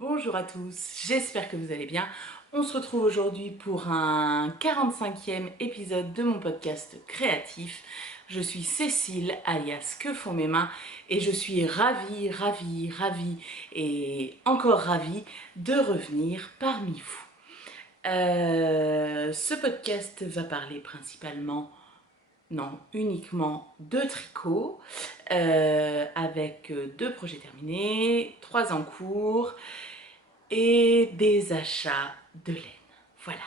Bonjour à tous, j'espère que vous allez bien. On se retrouve aujourd'hui pour un 45e épisode de mon podcast créatif. Je suis Cécile, alias Que font mes mains, et je suis ravie et encore ravie de revenir parmi vous. Ce podcast va parler principalement, non, uniquement de tricot, avec 2 projets terminés, 3 en cours et des achats de laine. Voilà.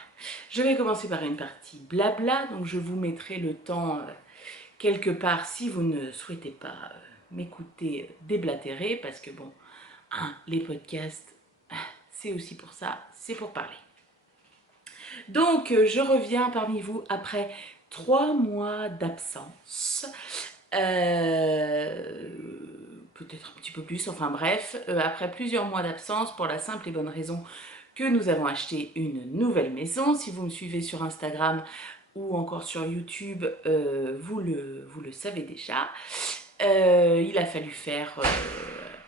Je vais commencer par une partie blabla, donc je vous mettrai le temps quelque part si vous ne souhaitez pas m'écouter déblatérer, parce que bon, les podcasts, c'est aussi pour ça, c'est pour parler. Donc je reviens parmi vous après 3 mois d'absence. Peut-être un petit peu plus, enfin bref, après plusieurs mois d'absence, pour la simple et bonne raison que nous avons acheté une nouvelle maison. Si vous me suivez sur Instagram ou encore sur YouTube, vous le savez déjà. Il a fallu faire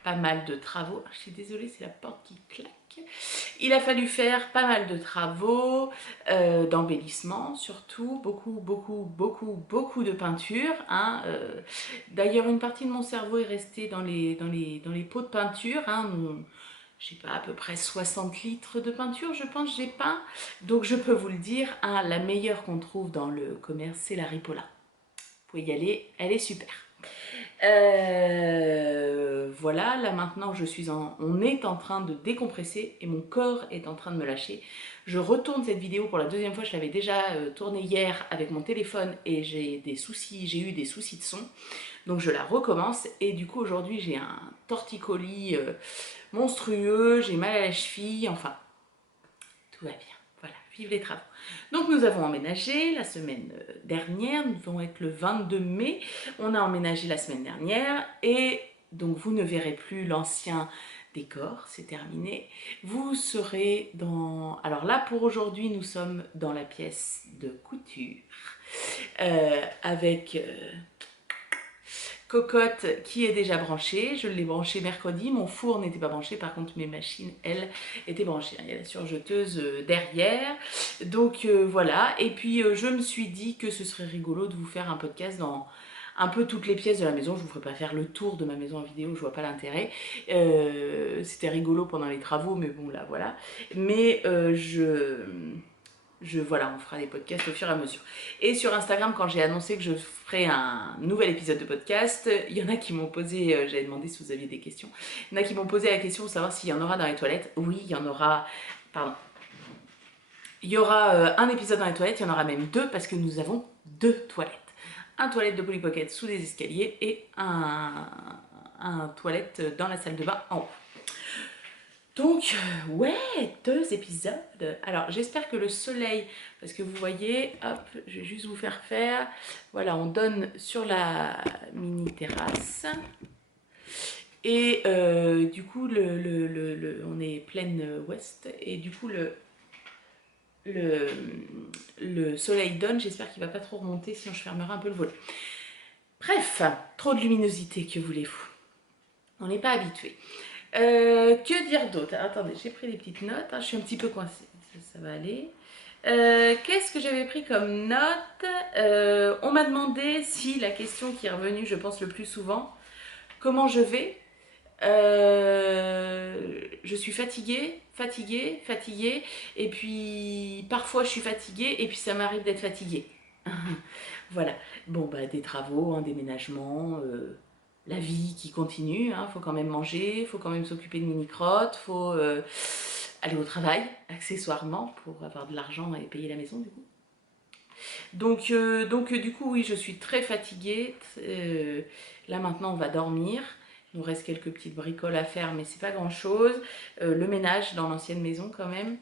pas mal de travaux. Je suis désolée, c'est la porte qui claque. Il a fallu faire pas mal de travaux, d'embellissement surtout, beaucoup de peinture. D'ailleurs, une partie de mon cerveau est restée dans les pots de peinture. Je sais pas, à peu près 60 litres de peinture, je pense, j'ai peint. Donc je peux vous le dire, la meilleure qu'on trouve dans le commerce, c'est la Ripolla. Vous pouvez y aller, elle est super. Voilà, là maintenant on est en train de décompresser et mon corps est en train de me lâcher. Je retourne cette vidéo pour la deuxième fois, je l'avais déjà tournée hier avec mon téléphone et j'ai eu des soucis de son. Donc je la recommence et du coup aujourd'hui j'ai un torticolis monstrueux, j'ai mal à la cheville, enfin tout va bien. Voilà, vive les travaux. Donc nous avons emménagé la semaine dernière, nous devons être le 22 mai, on a emménagé la semaine dernière et donc vous ne verrez plus l'ancien décor, c'est terminé. Vous serez dans... Alors là pour aujourd'hui nous sommes dans la pièce de couture avec... cocotte qui est déjà branchée, je l'ai branchée mercredi, mon four n'était pas branché, par contre mes machines, elles, étaient branchées. Il y a la surjeteuse derrière, donc voilà. Et puis je me suis dit que ce serait rigolo de vous faire un podcast dans un peu toutes les pièces de la maison. Je vous ferai pas faire le tour de ma maison en vidéo, je vois pas l'intérêt. C'était rigolo pendant les travaux, mais bon là voilà. Mais voilà, on fera des podcasts au fur et à mesure. Et sur Instagram, quand j'ai annoncé que je ferais un nouvel épisode de podcast, il y en a qui m'ont posé, j'avais demandé si vous aviez des questions, il y en a qui m'ont posé la question de savoir s'il y en aura dans les toilettes. Oui, il y en aura, pardon, il y aura un épisode dans les toilettes, il y en aura même 2 parce que nous avons 2 toilettes. Un toilette de Polly Pocket sous les escaliers et un toilette dans la salle de bain en haut. Donc, ouais, 2 épisodes. Alors, j'espère que le soleil, parce que vous voyez, hop, je vais juste vous faire faire. Voilà, on donne sur la mini terrasse. Et du coup, on est pleine ouest. Et du coup, le soleil donne. J'espère qu'il ne va pas trop remonter, sinon je fermerai un peu le volet. Bref, trop de luminosité, que voulez-vous? On n'est pas habitué. Que dire d'autre? Attendez, j'ai pris des petites notes, je suis un petit peu coincée, ça va aller. Qu'est-ce que j'avais pris comme note? On m'a demandé si la question qui est revenue, je pense le plus souvent, comment je vais? Je suis fatiguée, et puis parfois je suis fatiguée, et puis ça m'arrive d'être fatiguée. Voilà, bon bah des travaux, un déménagement, la vie qui continue, faut quand même manger, faut quand même s'occuper de mini-crottes, faut aller au travail, accessoirement, pour avoir de l'argent et payer la maison du coup. Donc du coup oui, je suis très fatiguée, là maintenant on va dormir. Il nous reste quelques petites bricoles à faire, mais c'est pas grand chose. Le ménage dans l'ancienne maison quand même.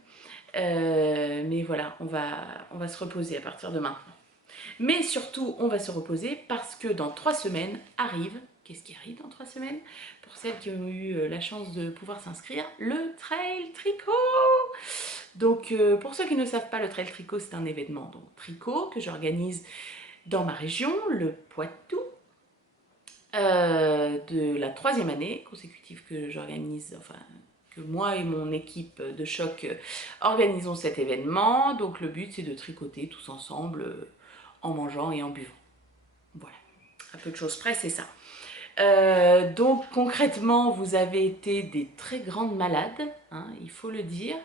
Mais voilà, on va se reposer à partir de maintenant. Mais surtout, on va se reposer parce que dans 3 semaines arrive, qu'est-ce qui arrive dans 3 semaines? Pour celles qui ont eu la chance de pouvoir s'inscrire, le Trail Tricot. Donc pour ceux qui ne savent pas, le Trail Tricot, c'est un événement donc tricot que j'organise dans ma région, le Poitou, de la 3e année consécutive que j'organise, enfin que moi et mon équipe de choc organisons cet événement. Donc le but c'est de tricoter tous ensemble en mangeant et en buvant. Voilà, à peu de choses près c'est ça. Donc concrètement vous avez été des très grandes malades, hein, il faut le dire.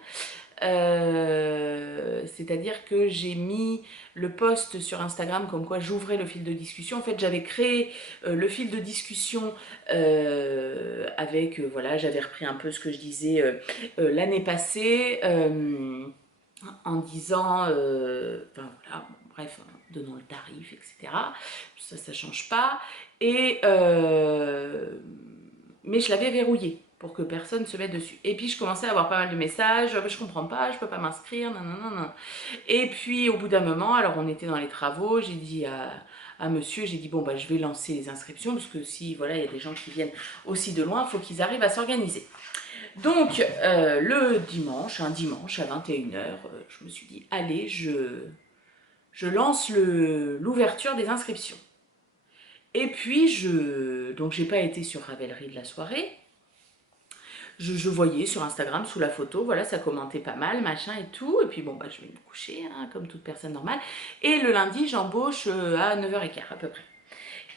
C'est-à-dire que j'ai mis le post sur Instagram comme quoi j'ouvrais le fil de discussion. En fait, j'avais créé le fil de discussion avec, voilà, j'avais repris un peu ce que je disais l'année passée en disant, enfin voilà, bon, bref, donnant le tarif, etc. Ça change pas. Et mais je l'avais verrouillé pour que personne se mette dessus. Et puis je commençais à avoir pas mal de messages, je comprends pas, je peux pas m'inscrire, non. Et puis au bout d'un moment, alors on était dans les travaux, j'ai dit à monsieur, j'ai dit bon bah je vais lancer les inscriptions parce que si voilà il y a des gens qui viennent aussi de loin, il faut qu'ils arrivent à s'organiser. Donc le dimanche, un dimanche à 21h, je me suis dit allez, je lance l'ouverture des inscriptions. Et puis donc j'ai pas été sur Ravelry de la soirée. Je voyais sur Instagram sous la photo, voilà, ça commentait pas mal, machin et tout. Et puis bon, bah, je vais me coucher, hein, comme toute personne normale. Et le lundi, j'embauche à 9h15 à peu près.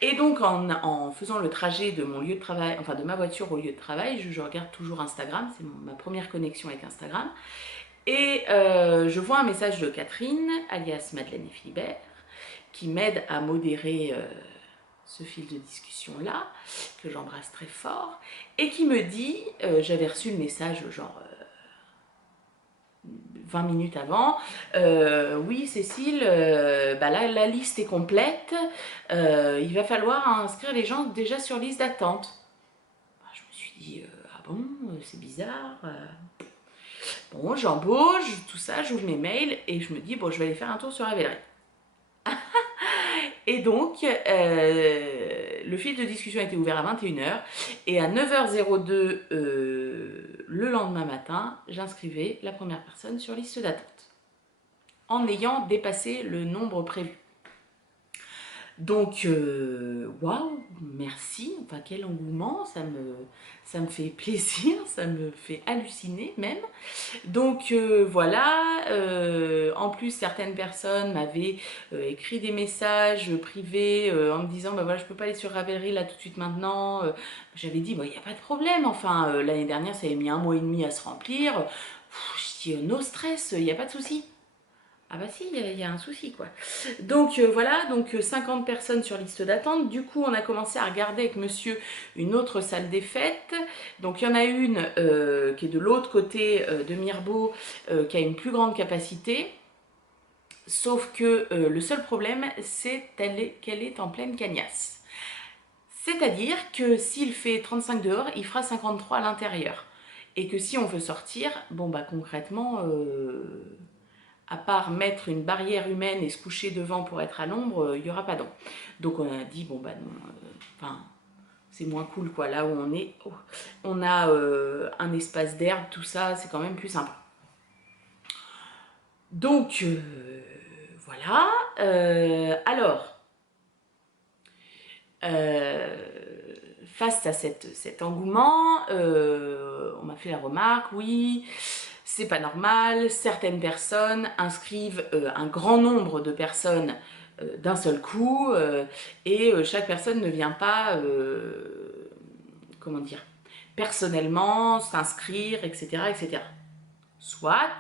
Et donc, en faisant le trajet de mon lieu de travail, enfin de ma voiture au lieu de travail, je regarde toujours Instagram, c'est ma première connexion avec Instagram. Et je vois un message de Catherine, alias Madeleine et Philibert, qui m'aide à modérer ce fil de discussion là, que j'embrasse très fort, et qui me dit, j'avais reçu le message genre 20 minutes avant, oui Cécile, bah là la liste est complète, il va falloir inscrire les gens déjà sur liste d'attente. Bah, je me suis dit, ah bon, c'est bizarre. Bon, j'embauche, tout ça, j'ouvre mes mails, et je me dis, bon, je vais aller faire un tour sur Ravelry. Et donc, le fil de discussion a été ouvert à 21h et à 9h02 le lendemain matin, j'inscrivais la première personne sur liste d'attente en ayant dépassé le nombre prévu. Donc, waouh, merci, enfin quel engouement, ça me fait plaisir, ça me fait halluciner même. Donc voilà, en plus certaines personnes m'avaient écrit des messages privés en me disant bah voilà je peux pas aller sur Ravelry là tout de suite maintenant. J'avais dit bah il n'y a pas de problème, enfin l'année dernière ça avait mis 1 mois et demi à se remplir. Je dis no stress, il n'y a pas de souci. Ah bah si, il y a un souci quoi. Donc voilà, donc 50 personnes sur liste d'attente. Du coup, on a commencé à regarder avec monsieur une autre salle des fêtes. Donc il y en a une qui est de l'autre côté de Mirbeau, qui a une plus grande capacité. Sauf que le seul problème, c'est qu'elle est en pleine cagnasse. C'est-à-dire que s'il fait 35 dehors, il fera 53 à l'intérieur. Et que si on veut sortir, bon bah concrètement... à part mettre une barrière humaine et se coucher devant pour être à l'ombre, il n'y aura pas d'ombre. Donc on a dit, bon bah non, enfin, c'est moins cool quoi, là où on est, on a un espace d'herbe, tout ça, c'est quand même plus sympa. Donc, voilà, alors, face à cet engouement, on m'a fait la remarque, oui, c'est pas normal, certaines personnes inscrivent un grand nombre de personnes d'un seul coup et chaque personne ne vient pas, comment dire, personnellement s'inscrire, etc., etc. Soit.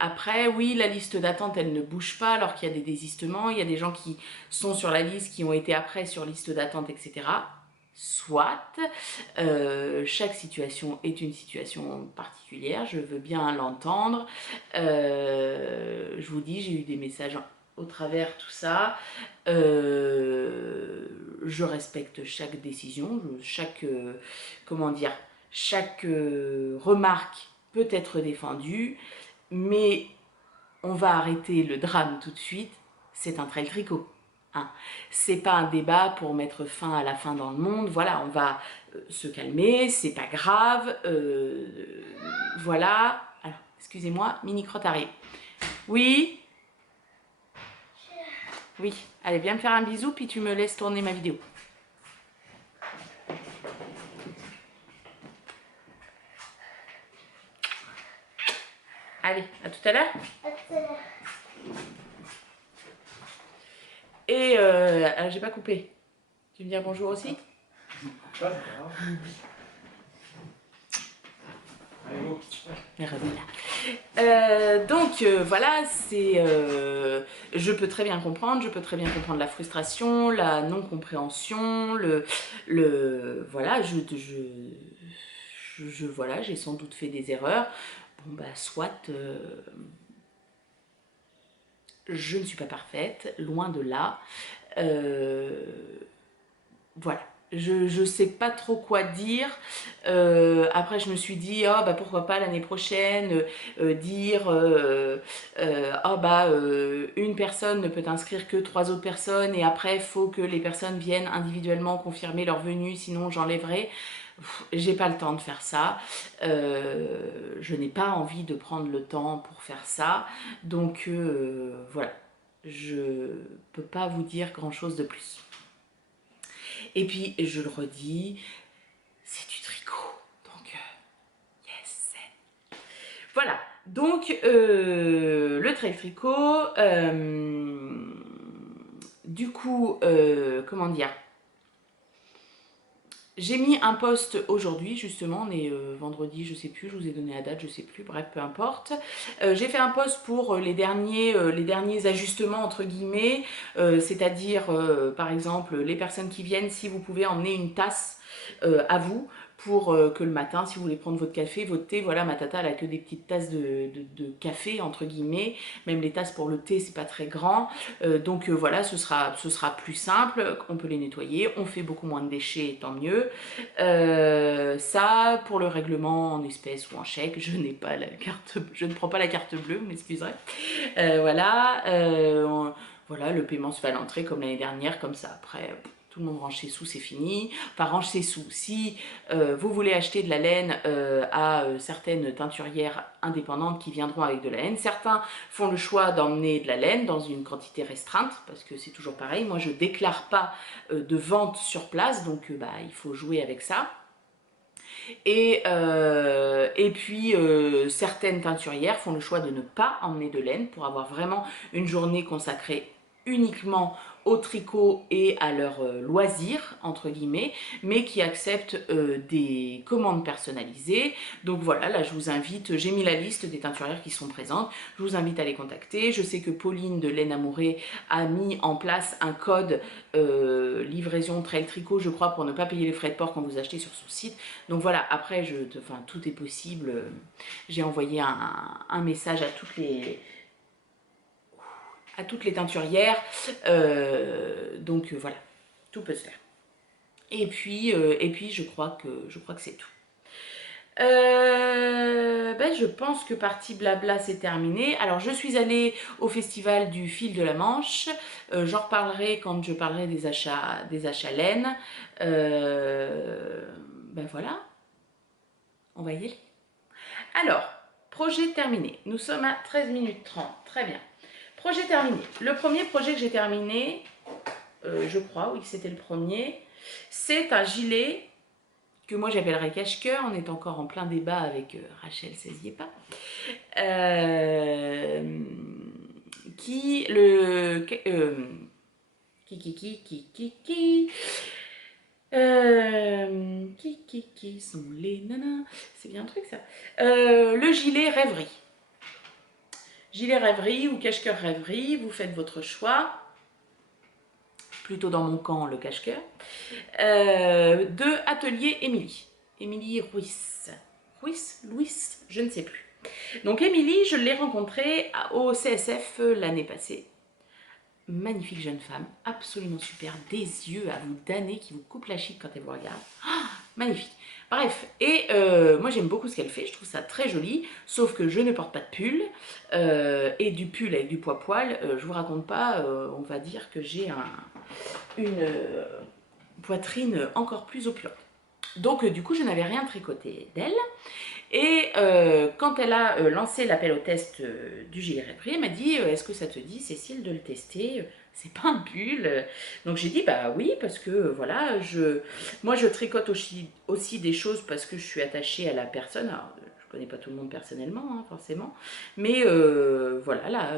Après, oui, la liste d'attente, elle ne bouge pas alors qu'il y a des désistements. Il y a des gens qui sont sur la liste, qui ont été après sur liste d'attente, etc. Soit. Chaque situation est une situation particulière, je veux bien l'entendre. Je vous dis, j'ai eu des messages au travers tout ça. Je respecte chaque décision, chaque, comment dire, chaque remarque peut être défendue, mais on va arrêter le drame tout de suite, c'est un trail tricot. Hein. C'est pas un débat pour mettre fin à la faim dans le monde, voilà, on va se calmer, c'est pas grave, voilà. Alors, excusez-moi, mini-crotte arrive. Oui. Oui, allez, viens me faire un bisou, puis tu me laisses tourner ma vidéo. Allez, à tout à l'heure. À tout à l'heure. Et j'ai pas coupé. Tu veux me dire bonjour aussi? Ça, c'est pas grave. Allez, go. Mais donc voilà, c'est, je peux très bien comprendre, la frustration, la non-compréhension, voilà, voilà, j'ai sans doute fait des erreurs. Bon bah soit, je ne suis pas parfaite, loin de là. Voilà. Je sais pas trop quoi dire. Après, je me suis dit, oh, bah, pourquoi pas l'année prochaine dire, oh, bah, une personne ne peut inscrire que 3 autres personnes et après, il faut que les personnes viennent individuellement confirmer leur venue, sinon j'enlèverai. J'ai pas le temps de faire ça. Je n'ai pas envie de prendre le temps pour faire ça. Donc, voilà. Je peux pas vous dire grand chose de plus. Et puis, je le redis, c'est du tricot. Donc, yes. Voilà. Donc, le trail tricot, du coup, comment dire, j'ai mis un post aujourd'hui, justement, on est vendredi, je sais plus, je vous ai donné la date, je sais plus, bref, peu importe. J'ai fait un post pour les derniers ajustements, entre guillemets, c'est-à-dire, par exemple, les personnes qui viennent, si vous pouvez emmener une tasse à vous, pour que le matin, si vous voulez prendre votre café, votre thé, voilà, ma tata, elle a que des petites tasses de café, entre guillemets, même les tasses pour le thé, c'est pas très grand, donc voilà, ce sera plus simple, on peut les nettoyer, on fait beaucoup moins de déchets, tant mieux. Ça, pour le règlement en espèces ou en chèque, je n'ai pas la carte, je ne prends pas la carte bleue, vous m'excuserez. Voilà, voilà, le paiement se fait à l'entrée comme l'année dernière, comme ça, après... Tout le monde range ses sous, c'est fini. Enfin, range ses sous. Si vous voulez acheter de la laine à certaines teinturières indépendantes qui viendront avec de la laine, certains font le choix d'emmener de la laine dans une quantité restreinte, parce que c'est toujours pareil. Moi, je ne déclare pas de vente sur place, donc bah, il faut jouer avec ça. Et puis, certaines teinturières font le choix de ne pas emmener de laine pour avoir vraiment une journée consacrée uniquement au tricot et à leur loisir, entre guillemets, mais qui acceptent des commandes personnalisées. Donc voilà, là je vous invite, j'ai mis la liste des teinturières qui sont présentes, je vous invite à les contacter. Je sais que Pauline de Laine Amourée a mis en place un code livraison trail tricot, je crois, pour ne pas payer les frais de port quand vous achetez sur son site. Donc voilà, après, enfin, tout est possible. J'ai envoyé un message à toutes les teinturières. Donc voilà, tout peut se faire. Et puis je crois que c'est tout. Ben, je pense que partie blabla c'est terminé. Alors je suis allée au festival du fil de la Manche. J'en reparlerai quand je parlerai des achats laine. Ben voilà, on va y aller. Alors, projet terminé. Nous sommes à 13 minutes 30. Très bien. Projet terminé. Le premier projet que j'ai terminé, je crois, oui, c'était le premier, c'est un gilet que moi j'appellerais cache-cœur. On est encore en plein débat avec Rachel Saisier-Pas. Qui sont les nanas? C'est bien un truc ça. Le gilet rêverie. Gilet rêverie ou cache-cœur rêverie, vous faites votre choix. Plutôt dans mon camp, le cache-cœur. De Atelier Émilie. Émilie Ruiz. Louis, je ne sais plus. Donc Émilie, je l'ai rencontrée au CSF l'année passée. Magnifique jeune femme, absolument super, des yeux à vous damner qui vous coupent la chic quand elle vous regarde. Oh, magnifique. Bref, et moi j'aime beaucoup ce qu'elle fait, je trouve ça très joli, sauf que je ne porte pas de pull, et du pull avec du poil, je vous raconte pas, on va dire que j'ai une poitrine encore plus opulente. Donc du coup je n'avais rien tricoté d'elle. Et quand elle a lancé l'appel au test du gilet rêverie, elle m'a dit est-ce que ça te dit, Cécile, de le tester? C'est pas un pull. Donc j'ai dit bah oui, parce que voilà, moi je tricote aussi des choses parce que je suis attachée à la personne. Alors, connais pas tout le monde personnellement, hein, forcément. Mais voilà, là,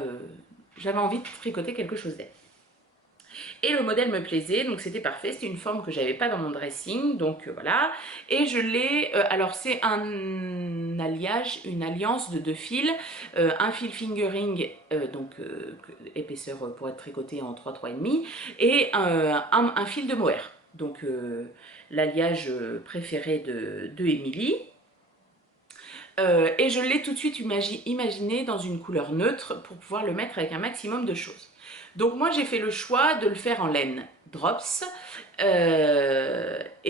j'avais envie de tricoter quelque chose d'elle. Et le modèle me plaisait, donc c'était parfait. C'était une forme que j'avais pas dans mon dressing, donc voilà. Et je l'ai, alors c'est un alliage, une alliance de 2 fils, un fil fingering, donc épaisseur pour être tricoté en 3,5, et un fil de mohair. Donc l'alliage préféré de Émilie. Et je l'ai tout de suite imaginé dans une couleur neutre pour pouvoir le mettre avec un maximum de choses. Donc moi j'ai fait le choix de le faire en laine drops et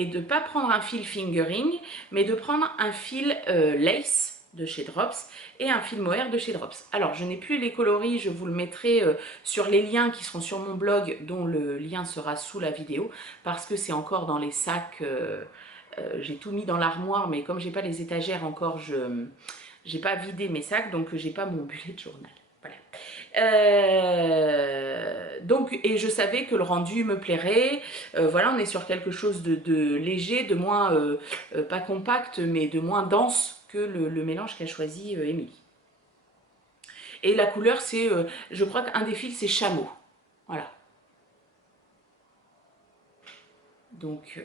de ne pas prendre un fil fingering, mais de prendre un fil lace de chez Drops et un fil mohair de chez Drops. Alors je n'ai plus les coloris, je vous le mettrai sur les liens qui seront sur mon blog, dont le lien sera sous la vidéo, parce que c'est encore dans les sacs. J'ai tout mis dans l'armoire, mais comme j'ai pas les étagères encore, je n'ai pas vidé mes sacs, donc j'ai pas mon bullet journal. Voilà. Donc, et je savais que le rendu me plairait. Voilà, on est sur quelque chose de léger, de moins, pas compact, mais de moins dense que le mélange qu'a choisi Émilie. Et la couleur, c'est, je crois qu'un des fils, c'est chameau. Voilà. Donc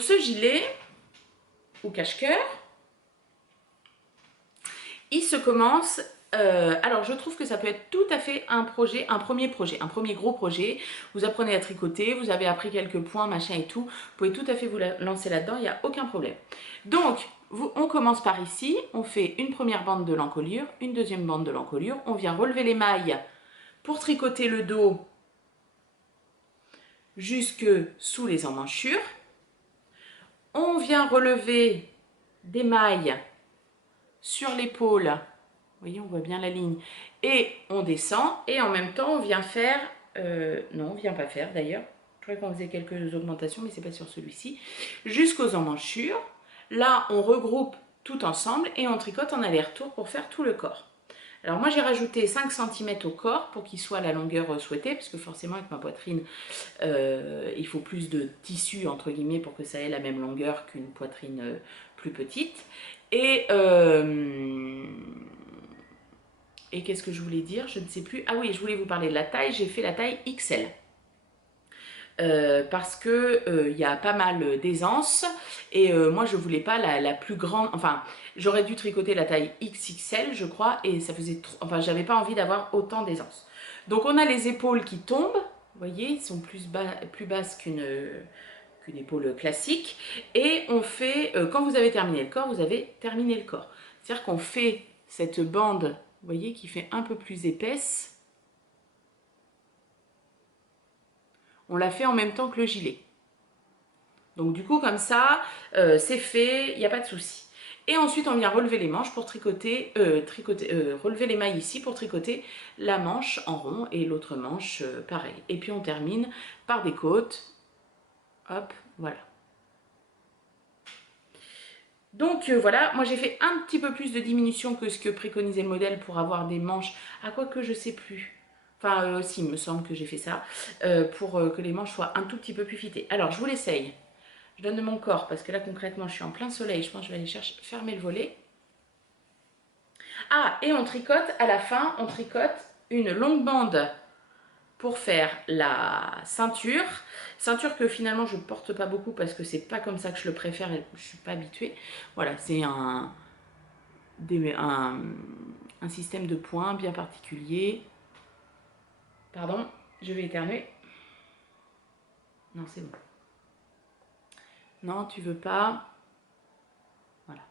ce gilet, ou cache-cœur, il se commence... alors je trouve que ça peut être tout à fait un premier gros projet. Vous apprenez à tricoter, vous avez appris quelques points, machin et tout. Vous pouvez tout à fait vous lancer là-dedans, il n'y a aucun problème. Donc, on commence par ici, on fait une première bande de l'encolure, une deuxième bande de l'encolure. On vient relever les mailles pour tricoter le dos jusque sous les emmanchures. On vient relever des mailles sur l'épaule. Vous voyez, on voit bien la ligne. Et on descend. Et en même temps, on vient faire... non, on ne vient pas faire d'ailleurs. Je croyais qu'on faisait quelques augmentations, mais ce n'est pas sur celui-ci. Jusqu'aux emmanchures. Là, on regroupe tout ensemble et on tricote en aller-retour pour faire tout le corps. Alors moi, j'ai rajouté 5 cm au corps pour qu'il soit à la longueur souhaitée, parce que forcément, avec ma poitrine, il faut plus de tissu, entre guillemets, pour que ça ait la même longueur qu'une poitrine plus petite. Et qu'est-ce que je voulais dire? Je ne sais plus. Ah oui, je voulais vous parler de la taille. J'ai fait la taille XL. Parce que y a pas mal d'aisance et moi je voulais pas la plus grande, enfin j'aurais dû tricoter la taille XXL je crois et ça faisait trop, enfin j'avais pas envie d'avoir autant d'aisance. Donc on a les épaules qui tombent, vous voyez, ils sont plus basses qu'une épaule classique et on fait, quand vous avez terminé le corps, vous avez terminé le corps. C'est-à-dire qu'on fait cette bande, vous voyez, qui fait un peu plus épaisse. On l'a fait en même temps que le gilet. Donc du coup comme ça, c'est fait, il n'y a pas de souci. Et ensuite on vient relever les manches pour tricoter, relever les mailles ici pour tricoter la manche en rond et l'autre manche pareil. Et puis on termine par des côtes. Hop, voilà. Donc voilà, moi j'ai fait un petit peu plus de diminution que ce que préconisait le modèle pour avoir des manches, à quoi que je sais plus. Enfin, si, il me semble que j'ai fait ça, pour que les manches soient un tout petit peu plus fitées. Alors, je vous l'essaye. Je donne de mon corps, parce que là, concrètement, je suis en plein soleil. Je pense que je vais aller fermer le volet. Ah, et on tricote, à la fin, on tricote une longue bande pour faire la ceinture. Ceinture que finalement, je ne porte pas beaucoup, parce que c'est pas comme ça que je le préfère, et je ne suis pas habituée. Voilà, c'est un système de points bien particulier. Pardon, je vais éternuer. Non, c'est bon. Non, tu veux pas. Voilà.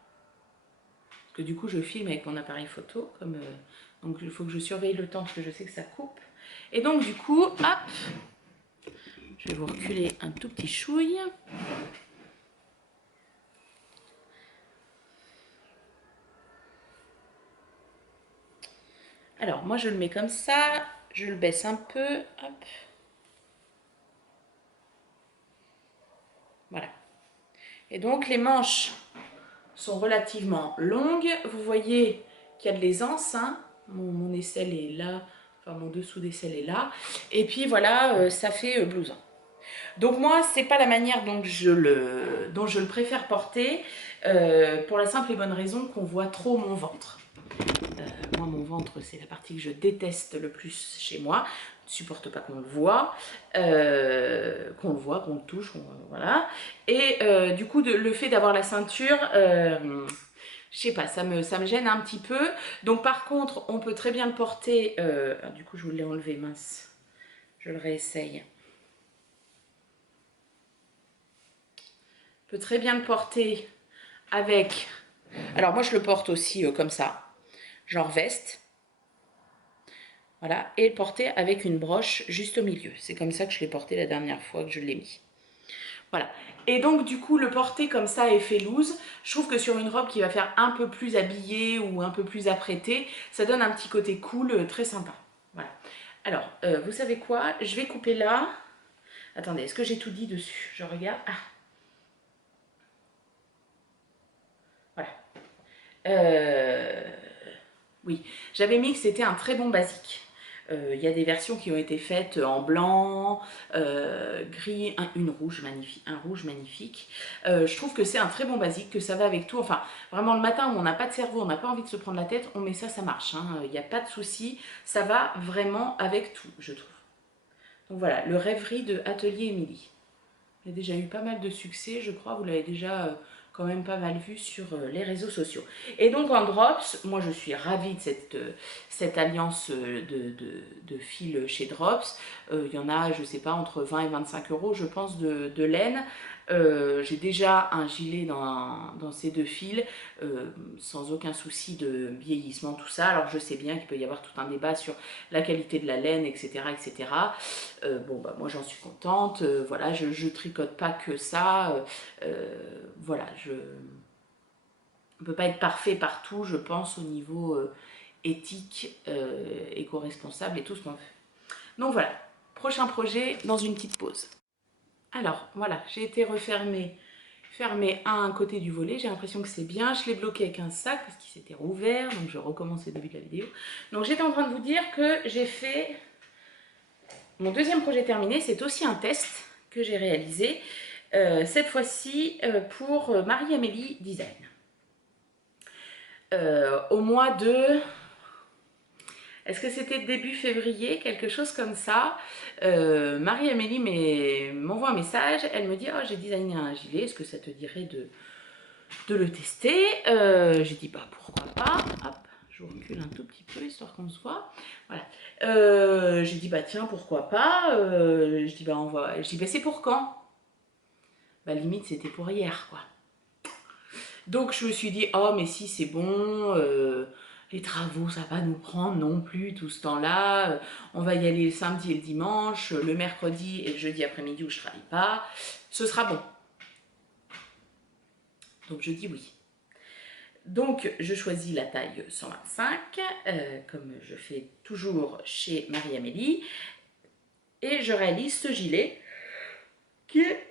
Parce que du coup, je filme avec mon appareil photo. Donc, il faut que je surveille le temps parce que je sais que ça coupe. Et donc, du coup, hop. Je vais vous reculer un tout petit chouille. Alors, moi, je le mets comme ça. Je le baisse un peu. Hop. Voilà. Et donc, les manches sont relativement longues. Vous voyez qu'il y a de l'aisance. Hein. Mon aisselle est là. Enfin, mon dessous d'aisselle est là. Et puis, voilà, ça fait blouson. Donc moi, c'est pas la manière dont je le préfère porter, pour la simple et bonne raison qu'on voit trop mon ventre. Moi, mon ventre, c'est la partie que je déteste le plus chez moi. Je ne supporte pas qu'on le voit, qu'on le touche, voilà. Et du coup, le fait d'avoir la ceinture, je sais pas, ça me gêne un petit peu. Donc par contre, on peut très bien le porter, du coup je vous l'ai enlevé, mince, je le réessaye. On peut très bien le porter avec, alors moi je le porte aussi comme ça, genre veste. Voilà, et le porter avec une broche juste au milieu. C'est comme ça que je l'ai porté la dernière fois que je l'ai mis. Voilà. Et donc du coup le porter comme ça effet loose, je trouve que sur une robe qui va faire un peu plus habillée ou un peu plus apprêtée, ça donne un petit côté cool, très sympa. Voilà. Alors, vous savez quoi? Je vais couper là. Attendez, est-ce que j'ai tout dit dessus? Je regarde. Ah. Voilà. Oui, j'avais mis que c'était un très bon basique. Il y a des versions qui ont été faites en blanc, gris, un rouge magnifique. Je trouve que c'est un très bon basique, que ça va avec tout. Enfin, vraiment le matin où on n'a pas de cerveau, on n'a pas envie de se prendre la tête, on met ça, ça marche. Hein. Il n'y a pas de souci, ça va vraiment avec tout, je trouve. Donc voilà, le rêverie de Atelier Émilie. Il y a déjà eu pas mal de succès, je crois, vous l'avez déjà quand même pas mal vu sur les réseaux sociaux. Et donc en Drops, moi je suis ravie de cette alliance de fils chez Drops. Il y en a, je sais pas, entre 20 et 25 euros, je pense, de laine. J'ai déjà un gilet dans ces deux fils, sans aucun souci de vieillissement, tout ça. Alors je sais bien qu'il peut y avoir tout un débat sur la qualité de la laine, etc. etc. Bon, bah, moi j'en suis contente, voilà, je tricote pas que ça, voilà, on peut pas être parfait partout, je pense, au niveau éthique, éco-responsable et tout ce qu'on fait. Donc voilà, prochain projet dans une petite pause. Alors voilà, j'ai été fermé à un côté du volet, j'ai l'impression que c'est bien, je l'ai bloqué avec un sac parce qu'il s'était rouvert, donc je recommence au début de la vidéo. Donc j'étais en train de vous dire que j'ai fait mon deuxième projet terminé, c'est aussi un test que j'ai réalisé, cette fois-ci pour Marie-Amélie Design. Au mois de... Est-ce que c'était début février, quelque chose comme ça, Marie-Amélie m'envoie un message, elle me dit « Oh, j'ai designé un gilet, est-ce que ça te dirait de le tester ?» J'ai dit « Bah, pourquoi pas ?» Hop, je vous recule un tout petit peu, histoire qu'on se voit. Voilà. J'ai dit « Bah, tiens, pourquoi pas ?» Je dis « Bah, c'est pour quand ?» Bah, limite, c'était pour hier, quoi. Donc, je me suis dit « Oh, mais si, c'est bon, les travaux, ça va nous prendre non plus tout ce temps-là. On va y aller le samedi et le dimanche, le mercredi et le jeudi après-midi où je ne travaille pas. Ce sera bon. » Donc, je dis oui. Donc, je choisis la taille 125, comme je fais toujours chez Marie-Amélie. Et je réalise ce gilet qui est,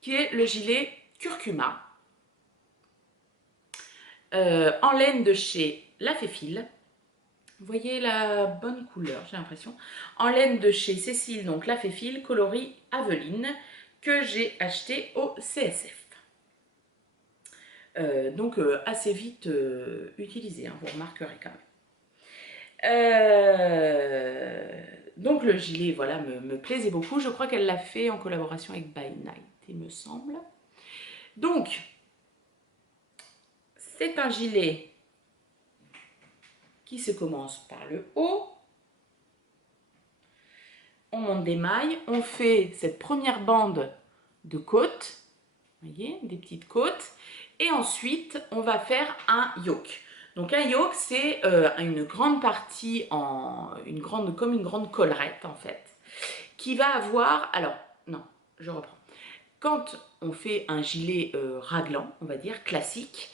qui est le gilet curcuma. En laine de chez La Féfile. Vous voyez la bonne couleur, j'ai l'impression. En laine de chez Cécile, donc La Féfile, coloris Aveline, que j'ai acheté au CSF. Donc assez vite utilisé, hein, vous remarquerez quand même. Donc le gilet, voilà, me plaisait beaucoup. Je crois qu'elle l'a fait en collaboration avec By Night, il me semble. Donc, c'est un gilet qui se commence par le haut. On monte des mailles, on fait cette première bande de côtes, vous voyez, des petites côtes, et ensuite on va faire un yoke. Donc un yoke, c'est une grande partie, comme une grande collerette en fait, qui va avoir, alors non, je reprends. Quand on fait un gilet raglan, on va dire classique,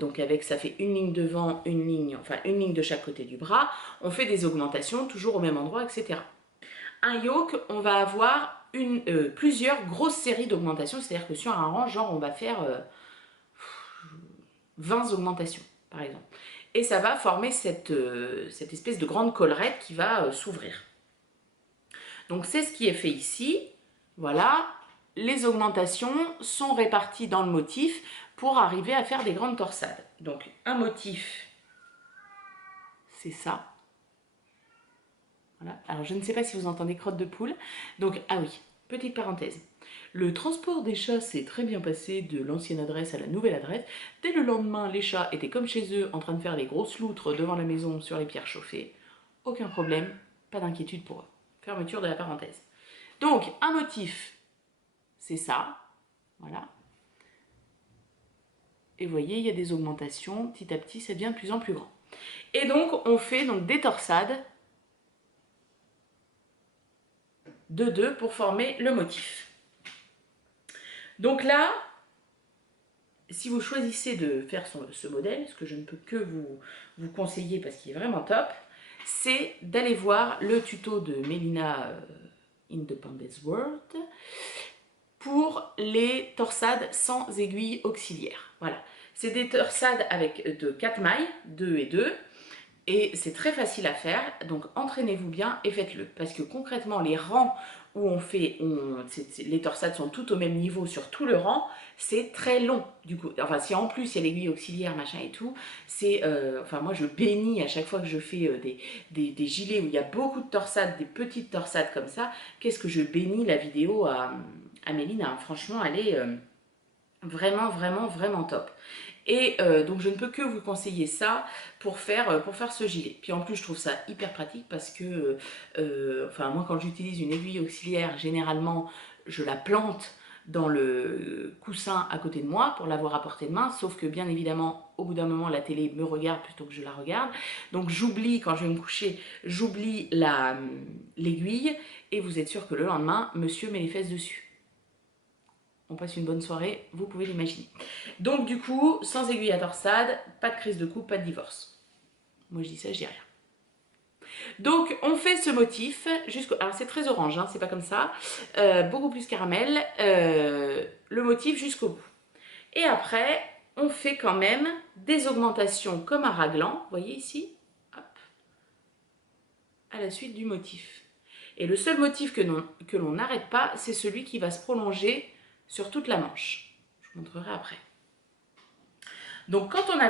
donc avec, ça fait une ligne devant, une ligne de chaque côté du bras, on fait des augmentations toujours au même endroit, etc. Un yoke, on va avoir plusieurs grosses séries d'augmentations, c'est-à-dire que sur un rang, genre on va faire 20 augmentations par exemple. Et ça va former cette espèce de grande collerette qui va s'ouvrir. Donc c'est ce qui est fait ici. Voilà, les augmentations sont réparties dans le motif pour arriver à faire des grandes torsades. Donc un motif, c'est ça. Voilà. Alors je ne sais pas si vous entendez crotte de poule. Donc, ah oui, petite parenthèse. Le transport des chats s'est très bien passé de l'ancienne adresse à la nouvelle adresse. Dès le lendemain, les chats étaient comme chez eux en train de faire les grosses loutres devant la maison sur les pierres chauffées. Aucun problème, pas d'inquiétude pour eux. Fermeture de la parenthèse. Donc, un motif, c'est ça. Voilà. Et vous voyez, il y a des augmentations. Petit à petit, ça devient de plus en plus grand. Et donc, on fait donc des torsades de 2 pour former le motif. Donc là, si vous choisissez de faire ce modèle, ce que je ne peux que vous conseiller parce qu'il est vraiment top, c'est d'aller voir le tuto de Mélina Independence World pour les torsades sans aiguille auxiliaire. Voilà, c'est des torsades avec de 4 mailles, 2 et 2, et c'est très facile à faire, donc entraînez-vous bien et faites-le. Parce que concrètement, les rangs où on fait, les torsades sont toutes au même niveau sur tout le rang, c'est très long. Du coup, enfin, si en plus il y a l'aiguille auxiliaire, machin et tout, c'est, enfin moi je bénis à chaque fois que je fais des gilets où il y a beaucoup de torsades, des petites torsades comme ça, qu'est-ce que je bénis la vidéo à Méline, hein. Franchement, elle est vraiment, vraiment, vraiment top. Et donc je ne peux que vous conseiller ça pour faire ce gilet. Puis en plus je trouve ça hyper pratique parce que enfin moi quand j'utilise une aiguille auxiliaire, généralement je la plante dans le coussin à côté de moi pour l'avoir à portée de main, sauf que bien évidemment au bout d'un moment la télé me regarde plutôt que je la regarde, donc j'oublie quand je vais me coucher, j'oublie l'aiguille et vous êtes sûr que le lendemain monsieur met les fesses dessus. On passe une bonne soirée, vous pouvez l'imaginer. Donc du coup, sans aiguille à torsade, pas de crise de couple, pas de divorce. Moi je dis ça, je dis rien. Donc on fait ce motif jusqu'au... Alors c'est très orange, hein, c'est pas comme ça. Beaucoup plus caramel. Le motif jusqu'au bout. Et après, on fait quand même des augmentations comme un raglan. Vous voyez ici, hop, à la suite du motif. Et le seul motif que l'on n'arrête pas, c'est celui qui va se prolonger sur toute la manche. Je vous montrerai après. Donc quand on a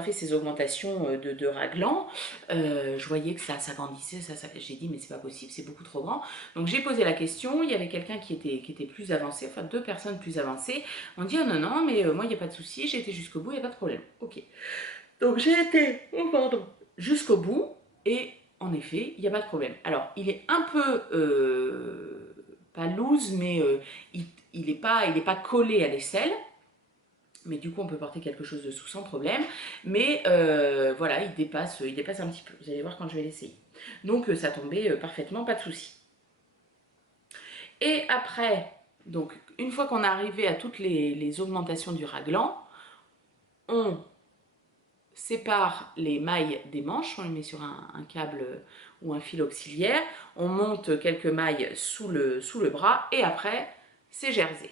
fait ces augmentations de raglan, je voyais que ça s'agrandissait, j'ai dit mais c'est pas possible, c'est beaucoup trop grand. Donc j'ai posé la question, il y avait quelqu'un qui était plus avancé, enfin 2 personnes plus avancées. On dit oh non non mais moi il n'y a pas de souci, j'ai été jusqu'au bout, il n'y a pas de problème. Ok. Donc j'ai été jusqu'au bout et en effet il n'y a pas de problème. Alors il est un peu pas loose mais il est pas collé à l'aisselle. Mais du coup, on peut porter quelque chose dessous sans problème. Mais voilà, il dépasse un petit peu. Vous allez voir quand je vais l'essayer. Donc, ça tombait parfaitement, pas de souci. Et après, donc, une fois qu'on est arrivé à toutes les augmentations du raglan, on sépare les mailles des manches. On les met sur un câble ou un fil auxiliaire. On monte quelques mailles sous le bras. Et après, c'est jersey.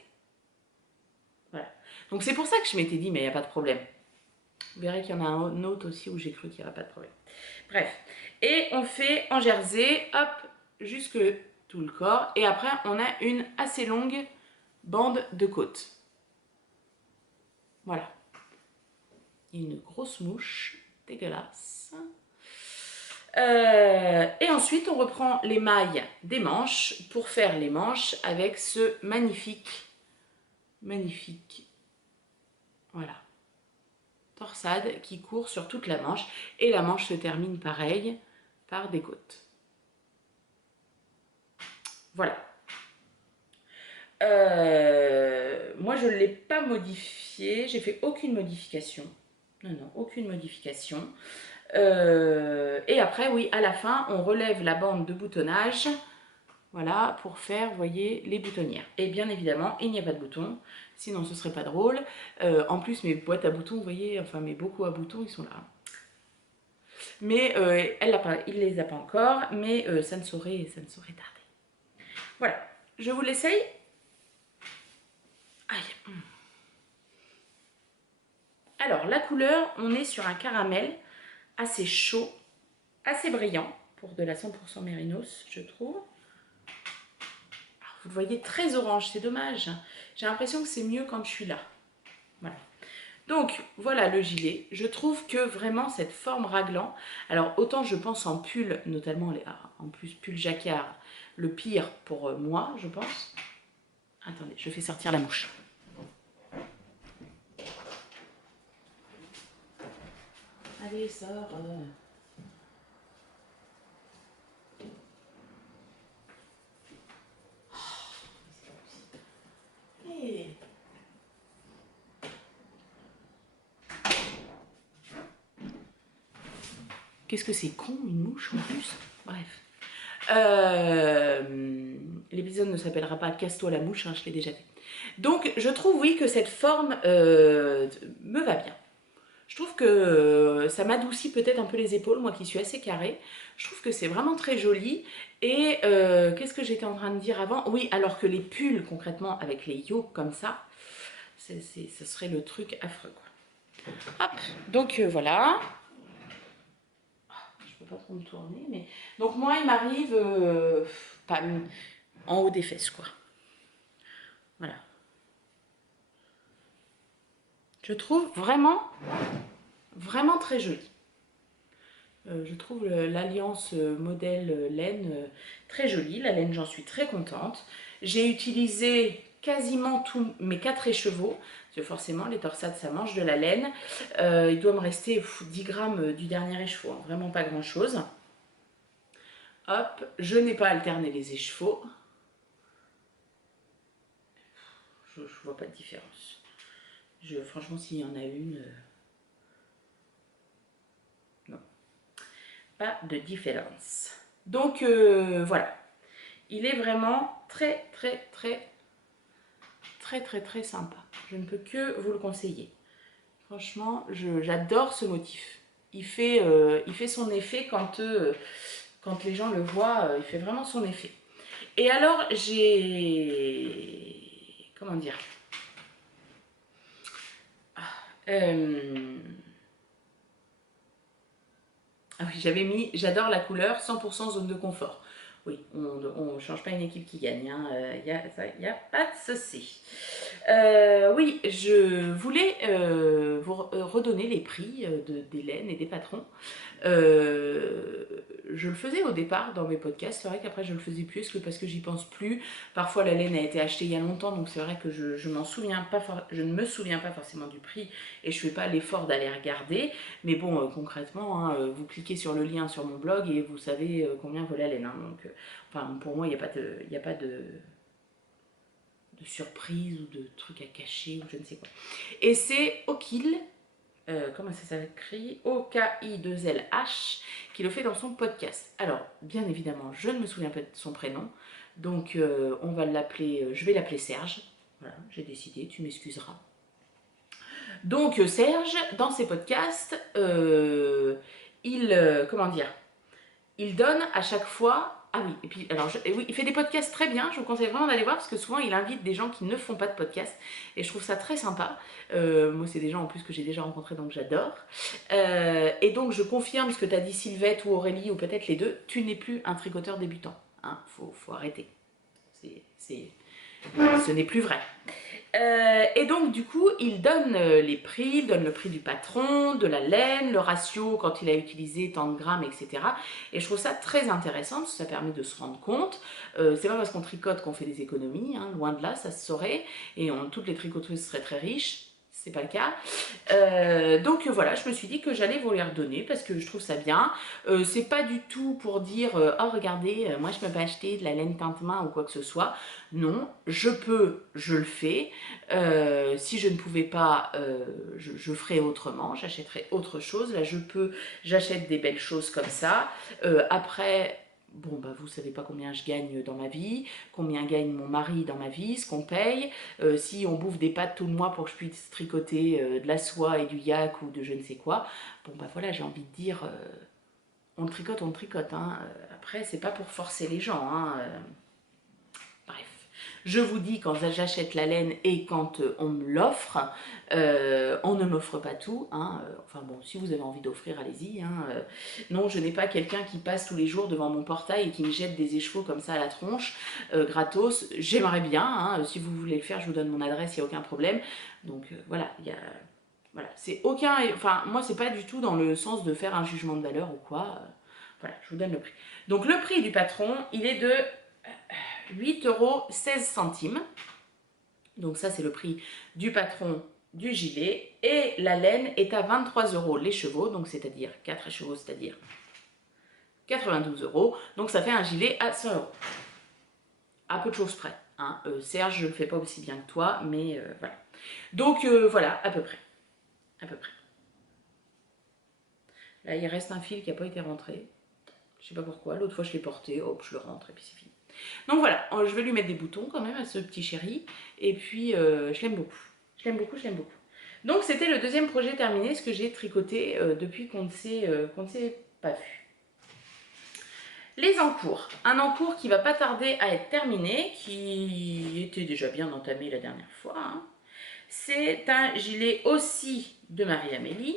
Voilà. Donc, c'est pour ça que je m'étais dit, mais il n'y a pas de problème. Vous verrez qu'il y en a un autre aussi où j'ai cru qu'il n'y aurait pas de problème. Bref. Et on fait en jersey, hop, jusque tout le corps. Et après, on a une assez longue bande de côte. Voilà. Une grosse mouche. Dégueulasse. Et ensuite, on reprend les mailles des manches pour faire les manches avec ce magnifique, voilà, torsade qui court sur toute la manche et la manche se termine pareil par des côtes. Voilà. Moi je ne l'ai pas modifié, j'ai fait aucune modification. Non, aucune modification. Et après, oui, à la fin, on relève la bande de boutonnage, voilà, pour faire, vous voyez, les boutonnières. Et bien évidemment, il n'y a pas de boutons, sinon ce serait pas drôle. En plus, mes boîtes à boutons, vous voyez, enfin mes bocaux à boutons, ils sont là. Mais il ne les a pas encore, mais ça ne saurait tarder. Voilà, je vous l'essaye. Aïe. Alors, la couleur, on est sur un caramel assez chaud, assez brillant, pour de la 100% mérinos, je trouve. Alors, vous le voyez très orange, c'est dommage. J'ai l'impression que c'est mieux quand je suis là. Voilà. Donc voilà le gilet. Je trouve que vraiment cette forme raglan, alors autant je pense en pull, notamment en plus pull jacquard, le pire pour moi, je pense. Attendez, je fais sortir la mouche. Allez, sors. Hey. Qu'est-ce que c'est con, une mouche en plus? Bref. L'épisode ne s'appellera pas Casse-toi la mouche, hein, je l'ai déjà fait. Donc, je trouve, oui, que cette forme me va bien. Je trouve que ça m'adoucit peut-être un peu les épaules, moi qui suis assez carrée. Je trouve que c'est vraiment très joli. Et qu'est-ce que j'étais en train de dire avant? Oui, alors que les pulls, concrètement, avec les yokes comme ça, ce serait le truc affreux, quoi. Hop, donc voilà. Je peux pas trop me tourner, mais... Donc moi, il m'arrive pas en haut des fesses, quoi. Voilà. Je trouve vraiment, vraiment très joli. Je trouve l'alliance modèle laine très jolie. La laine, j'en suis très contente. J'ai utilisé quasiment tous mes 4 écheveaux, parce que forcément, les torsades, ça mange de la laine. Il doit me rester 10 grammes du dernier écheveau, hein, vraiment pas grand-chose. Hop, je n'ai pas alterné les écheveaux. Je vois pas de différence. Franchement, s'il y en a une... non. Pas de différence. Donc, voilà. Il est vraiment très, très, très, très, très, très sympa. Je ne peux que vous le conseiller. Franchement, j'adore ce motif. Il fait son effet quand les gens le voient. Il fait vraiment son effet. Et alors, j'ai... Comment dire? Ah oui, j'avais mis, j'adore la couleur 100% zone de confort. Oui, on ne change pas une équipe qui gagne, hein. Y a pas de souci. Oui, je voulais vous redonner les prix des laines et des patrons. Je le faisais au départ dans mes podcasts, c'est vrai qu'après je le faisais plus parce que j'y pense plus. Parfois la laine a été achetée il y a longtemps, donc c'est vrai que je ne me souviens pas forcément du prix et je fais pas l'effort d'aller regarder. Mais bon, concrètement, hein, vous cliquez sur le lien sur mon blog et vous savez combien vaut la laine. Hein, donc, enfin, pour moi, il n'y a pas de surprise ou de truc à cacher ou je ne sais quoi. Et c'est Okil. Comment ça s'écrit? O-K-I-2-L-H, qui le fait dans son podcast. Alors, bien évidemment, je ne me souviens pas de son prénom, donc on va l'appeler, je vais l'appeler Serge. Voilà, j'ai décidé, tu m'excuseras. Donc Serge, dans ses podcasts, comment dire, il donne à chaque fois... Ah oui, et puis alors oui, il fait des podcasts très bien, je vous conseille vraiment d'aller voir parce que souvent il invite des gens qui ne font pas de podcast et je trouve ça très sympa. Moi c'est des gens en plus que j'ai déjà rencontrés donc j'adore. Et donc je confirme ce que tu as dit Sylvette ou Aurélie ou peut-être les deux, tu n'es plus un tricoteur débutant. Hein, faut arrêter. Ce n'est plus vrai. Et donc du coup il donne les prix, il donne le prix du patron, de la laine, le ratio quand il a utilisé tant de grammes, etc. Et je trouve ça très intéressant parce que ça permet de se rendre compte. C'est pas parce qu'on tricote qu'on fait des économies, hein, loin de là, ça se saurait. Et toutes les tricoteuses seraient très riches. C'est pas le cas. Donc voilà, je me suis dit que j'allais vous les redonner parce que je trouve ça bien. C'est pas du tout pour dire oh regardez, moi je peux pas acheter de la laine teinte main ou quoi que ce soit. Non, je peux, je le fais. Si je ne pouvais pas, je ferais autrement, j'achèterais autre chose. Là je peux, j'achète des belles choses comme ça. Après... Bon, bah, vous savez pas combien je gagne dans ma vie, combien gagne mon mari dans ma vie, ce qu'on paye. Si on bouffe des pâtes tout le mois pour que je puisse tricoter de la soie et du yak ou de je ne sais quoi, bon, bah voilà, j'ai envie de dire, on le tricote, hein. Après, c'est pas pour forcer les gens, hein. Bref. Je vous dis quand j'achète la laine et quand on me l'offre, on ne m'offre pas tout. Hein, enfin bon, si vous avez envie d'offrir, allez-y. Hein, non, je n'ai pas quelqu'un qui passe tous les jours devant mon portail et qui me jette des écheveaux comme ça à la tronche, gratos. J'aimerais bien, hein, si vous voulez le faire, je vous donne mon adresse, il n'y a aucun problème. Donc voilà, il y a... Voilà, c'est aucun... Enfin, moi, c'est pas du tout dans le sens de faire un jugement de valeur ou quoi. Voilà, je vous donne le prix. Donc le prix du patron, il est de 8,16 €. Donc ça, c'est le prix du patron du gilet. Et la laine est à 23 € l'écheveau, donc c'est-à-dire 4 écheveaux, c'est-à-dire 92 €. Donc ça fait un gilet à 100 €. À peu de choses près. Hein. Serge, je ne le fais pas aussi bien que toi, mais voilà. Donc voilà, à peu près. À peu près. Là, il reste un fil qui n'a pas été rentré. Je ne sais pas pourquoi. L'autre fois, je l'ai porté. Hop, je le rentre et puis c'est fini. Donc voilà, je vais lui mettre des boutons quand même à ce petit chéri. Et puis, je l'aime beaucoup. Je l'aime beaucoup, je l'aime beaucoup. Donc c'était le deuxième projet terminé, ce que j'ai tricoté depuis qu'on ne s'est pas vu. Les encours. Un encours qui va pas tarder à être terminé, qui était déjà bien entamé la dernière fois. Hein. C'est un gilet aussi de Marie-Amélie.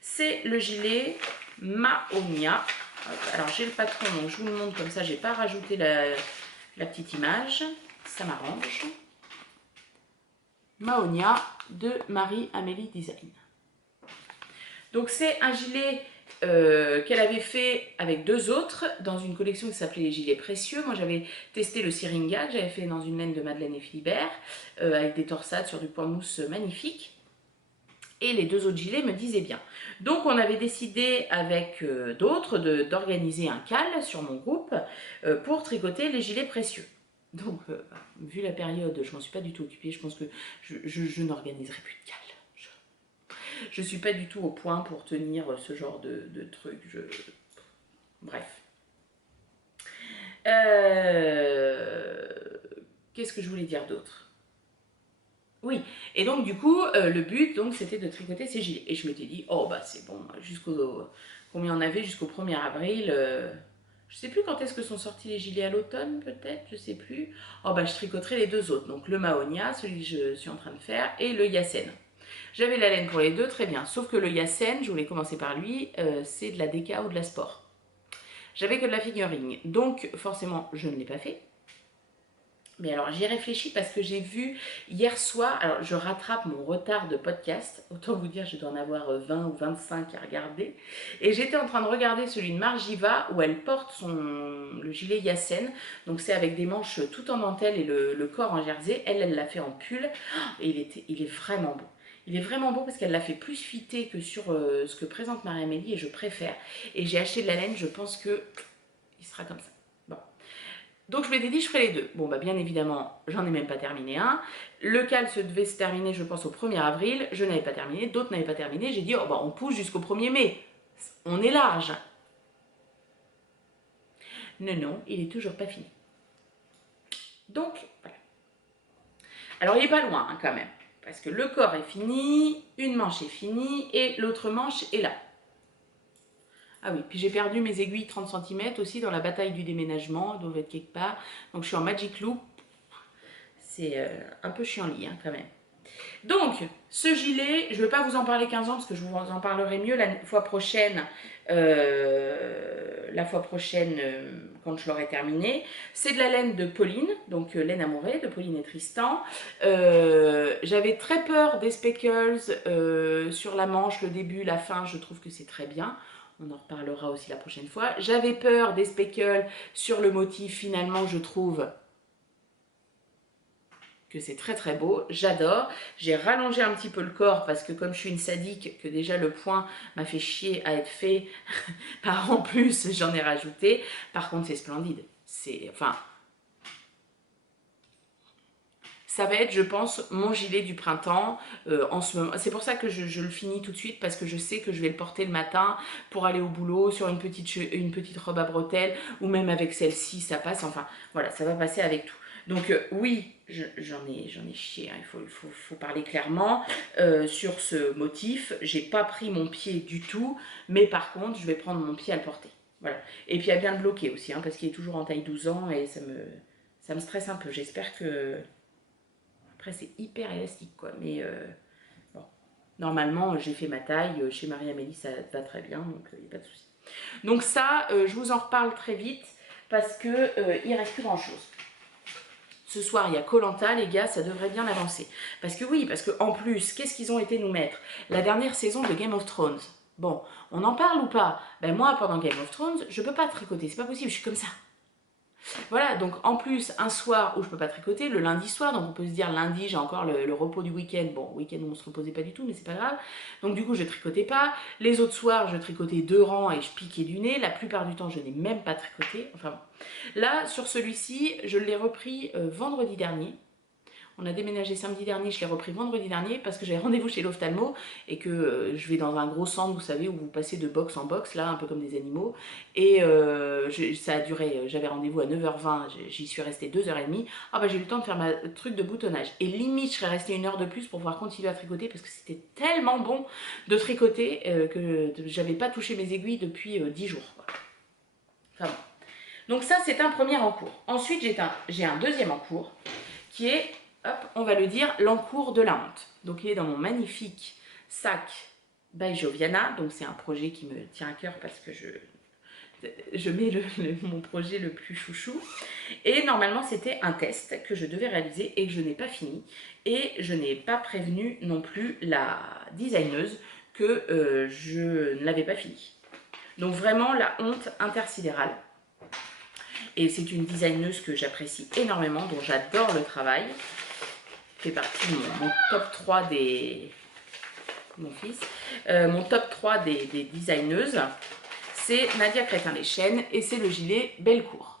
C'est le gilet Mahonia. Alors j'ai le patron, donc je vous le montre comme ça, j'ai pas rajouté la petite image, ça m'arrange. Mahonia de Marie-Amélie Design. Donc c'est un gilet qu'elle avait fait avec deux autres dans une collection qui s'appelait les gilets précieux. Moi j'avais testé le Syringa que j'avais fait dans une laine de Madeleine et Philibert avec des torsades sur du point mousse magnifique. Et les deux autres gilets me disaient bien. Donc on avait décidé avec d'autres d'organiser un cal sur mon groupe pour tricoter les gilets précieux. Donc vu la période, je m'en suis pas du tout occupée, je pense que je n'organiserai plus de cal. Je ne suis pas du tout au point pour tenir ce genre de truc. Bref. Qu'est-ce que je voulais dire d'autre ? Oui, et donc du coup, le but, donc, c'était de tricoter ces gilets. Et je m'étais dit, oh bah c'est bon, jusqu'au... Combien on avait jusqu'au 1er avril je sais plus quand est-ce que sont sortis les gilets à l'automne, peut-être, je sais plus. Oh bah je tricoterai les deux autres, donc le Mahonia, celui que je suis en train de faire, et le Yassen. J'avais la laine pour les deux, très bien. Sauf que le Yassen, je voulais commencer par lui, c'est de la DK ou de la sport. J'avais que de la figuring, donc forcément, je ne l'ai pas fait. Mais alors, j'y réfléchis parce que j'ai vu hier soir, alors je rattrape mon retard de podcast, autant vous dire, je dois en avoir 20 ou 25 à regarder. Et j'étais en train de regarder celui de Margiva où elle porte le gilet Yassen. Donc c'est avec des manches tout en dentelle et le corps en jersey. Elle l'a fait en pull. Et il est vraiment beau. Il est vraiment beau parce qu'elle l'a fait plus fuité que sur ce que présente Marie-Amélie et je préfère. Et j'ai acheté de la laine, je pense que il sera comme ça. Bon. Donc je m'étais dit je ferai les deux. Bon bah bien évidemment, j'en ai même pas terminé un. Le cal devait se terminer je pense au 1er avril. Je n'avais pas terminé, d'autres n'avaient pas terminé. J'ai dit oh bah on pousse jusqu'au 1er mai. On est large. Non, il est toujours pas fini. Donc voilà. Alors il est pas loin hein, quand même. Parce que le corps est fini, une manche est finie et l'autre manche est là. Ah oui, puis j'ai perdu mes aiguilles 30 cm aussi dans la bataille du déménagement, doivent être quelque part. Donc je suis en Magic Loop. C'est un peu chiant-lit hein, quand même. Donc, ce gilet, je ne vais pas vous en parler 15 ans parce que je vous en parlerai mieux la fois prochaine quand je l'aurai terminé. C'est de la laine de Pauline, donc laine amourée de Pauline et Tristan. J'avais très peur des speckles sur la manche, le début, la fin, je trouve que c'est très bien. On en reparlera aussi la prochaine fois. J'avais peur des speckles sur le motif, finalement je trouve que c'est très très beau, j'adore. J'ai rallongé un petit peu le corps parce que comme je suis une sadique, que déjà le point m'a fait chier à être fait, par en plus j'en ai rajouté. Par contre c'est splendide, ça va être, je pense, mon gilet du printemps en ce moment. C'est pour ça que je le finis tout de suite parce que je sais que je vais le porter le matin pour aller au boulot sur une petite robe à bretelles ou même avec celle-ci, ça passe. Enfin, voilà, ça va passer avec tout. Donc oui, j'en ai chié, hein, il faut parler clairement. Sur ce motif, j'ai pas pris mon pied du tout, mais par contre, je vais prendre mon pied à le porter. Voilà. Et puis à bien le bloquer aussi, hein, parce qu'il est toujours en taille 12 ans et ça ça me stresse un peu. J'espère que... Après, c'est hyper élastique, quoi. Mais bon, normalement, j'ai fait ma taille. Chez Marie-Amélie, ça va très bien, donc il n'y a pas de souci. Donc ça, je vous en reparle très vite parce que il reste plus grand-chose. Ce soir, il y a koh les gars, ça devrait bien avancer. Parce que oui, parce qu'en plus, qu'est-ce qu'ils ont été nous mettre? La dernière saison de Game of Thrones. Bon, on en parle ou pas? Ben moi, pendant Game of Thrones, je peux pas tricoter, c'est pas possible, je suis comme ça. Voilà, donc en plus, un soir où je peux pas tricoter, le lundi soir, donc on peut se dire lundi, j'ai encore le repos du week-end. Bon, week-end où on se reposait pas du tout, mais c'est pas grave. Donc du coup, je tricotais pas. Les autres soirs, je tricotais 2 rangs et je piquais du nez. La plupart du temps, je n'ai même pas tricoté. Enfin bon. Là, sur celui-ci, je l'ai repris vendredi dernier. On a déménagé samedi dernier, je l'ai repris vendredi dernier parce que j'avais rendez-vous chez l'ophtalmo et que je vais dans un gros centre, vous savez, où vous passez de box en box, là, un peu comme des animaux. Et ça a duré, j'avais rendez-vous à 9h20, j'y suis restée 2h30. Ah bah j'ai eu le temps de faire ma truc de boutonnage. Et limite, je serais restée 1 heure de plus pour pouvoir continuer à tricoter parce que c'était tellement bon de tricoter que j'avais pas touché mes aiguilles depuis 10 jours. Quoi. Enfin bon. Donc ça, c'est un premier en cours. Ensuite, j'ai un deuxième en cours qui est... Hop, on va le dire, l'encours de la honte. Donc il est dans mon magnifique sac by Joviana. Donc c'est un projet qui me tient à cœur parce que je mets mon projet le plus chouchou. Et normalement c'était un test que je devais réaliser et que je n'ai pas fini. Et je n'ai pas prévenu non plus la designeuse que je ne l'avais pas fini. Donc vraiment la honte intersidérale. Et c'est une designeuse que j'apprécie énormément, dont j'adore le travail. Fait partie de mon top 3 des... Mon fils. Mon top 3 des designeuses. C'est Nadia Crétin-Leschène et c'est le gilet Bellecour.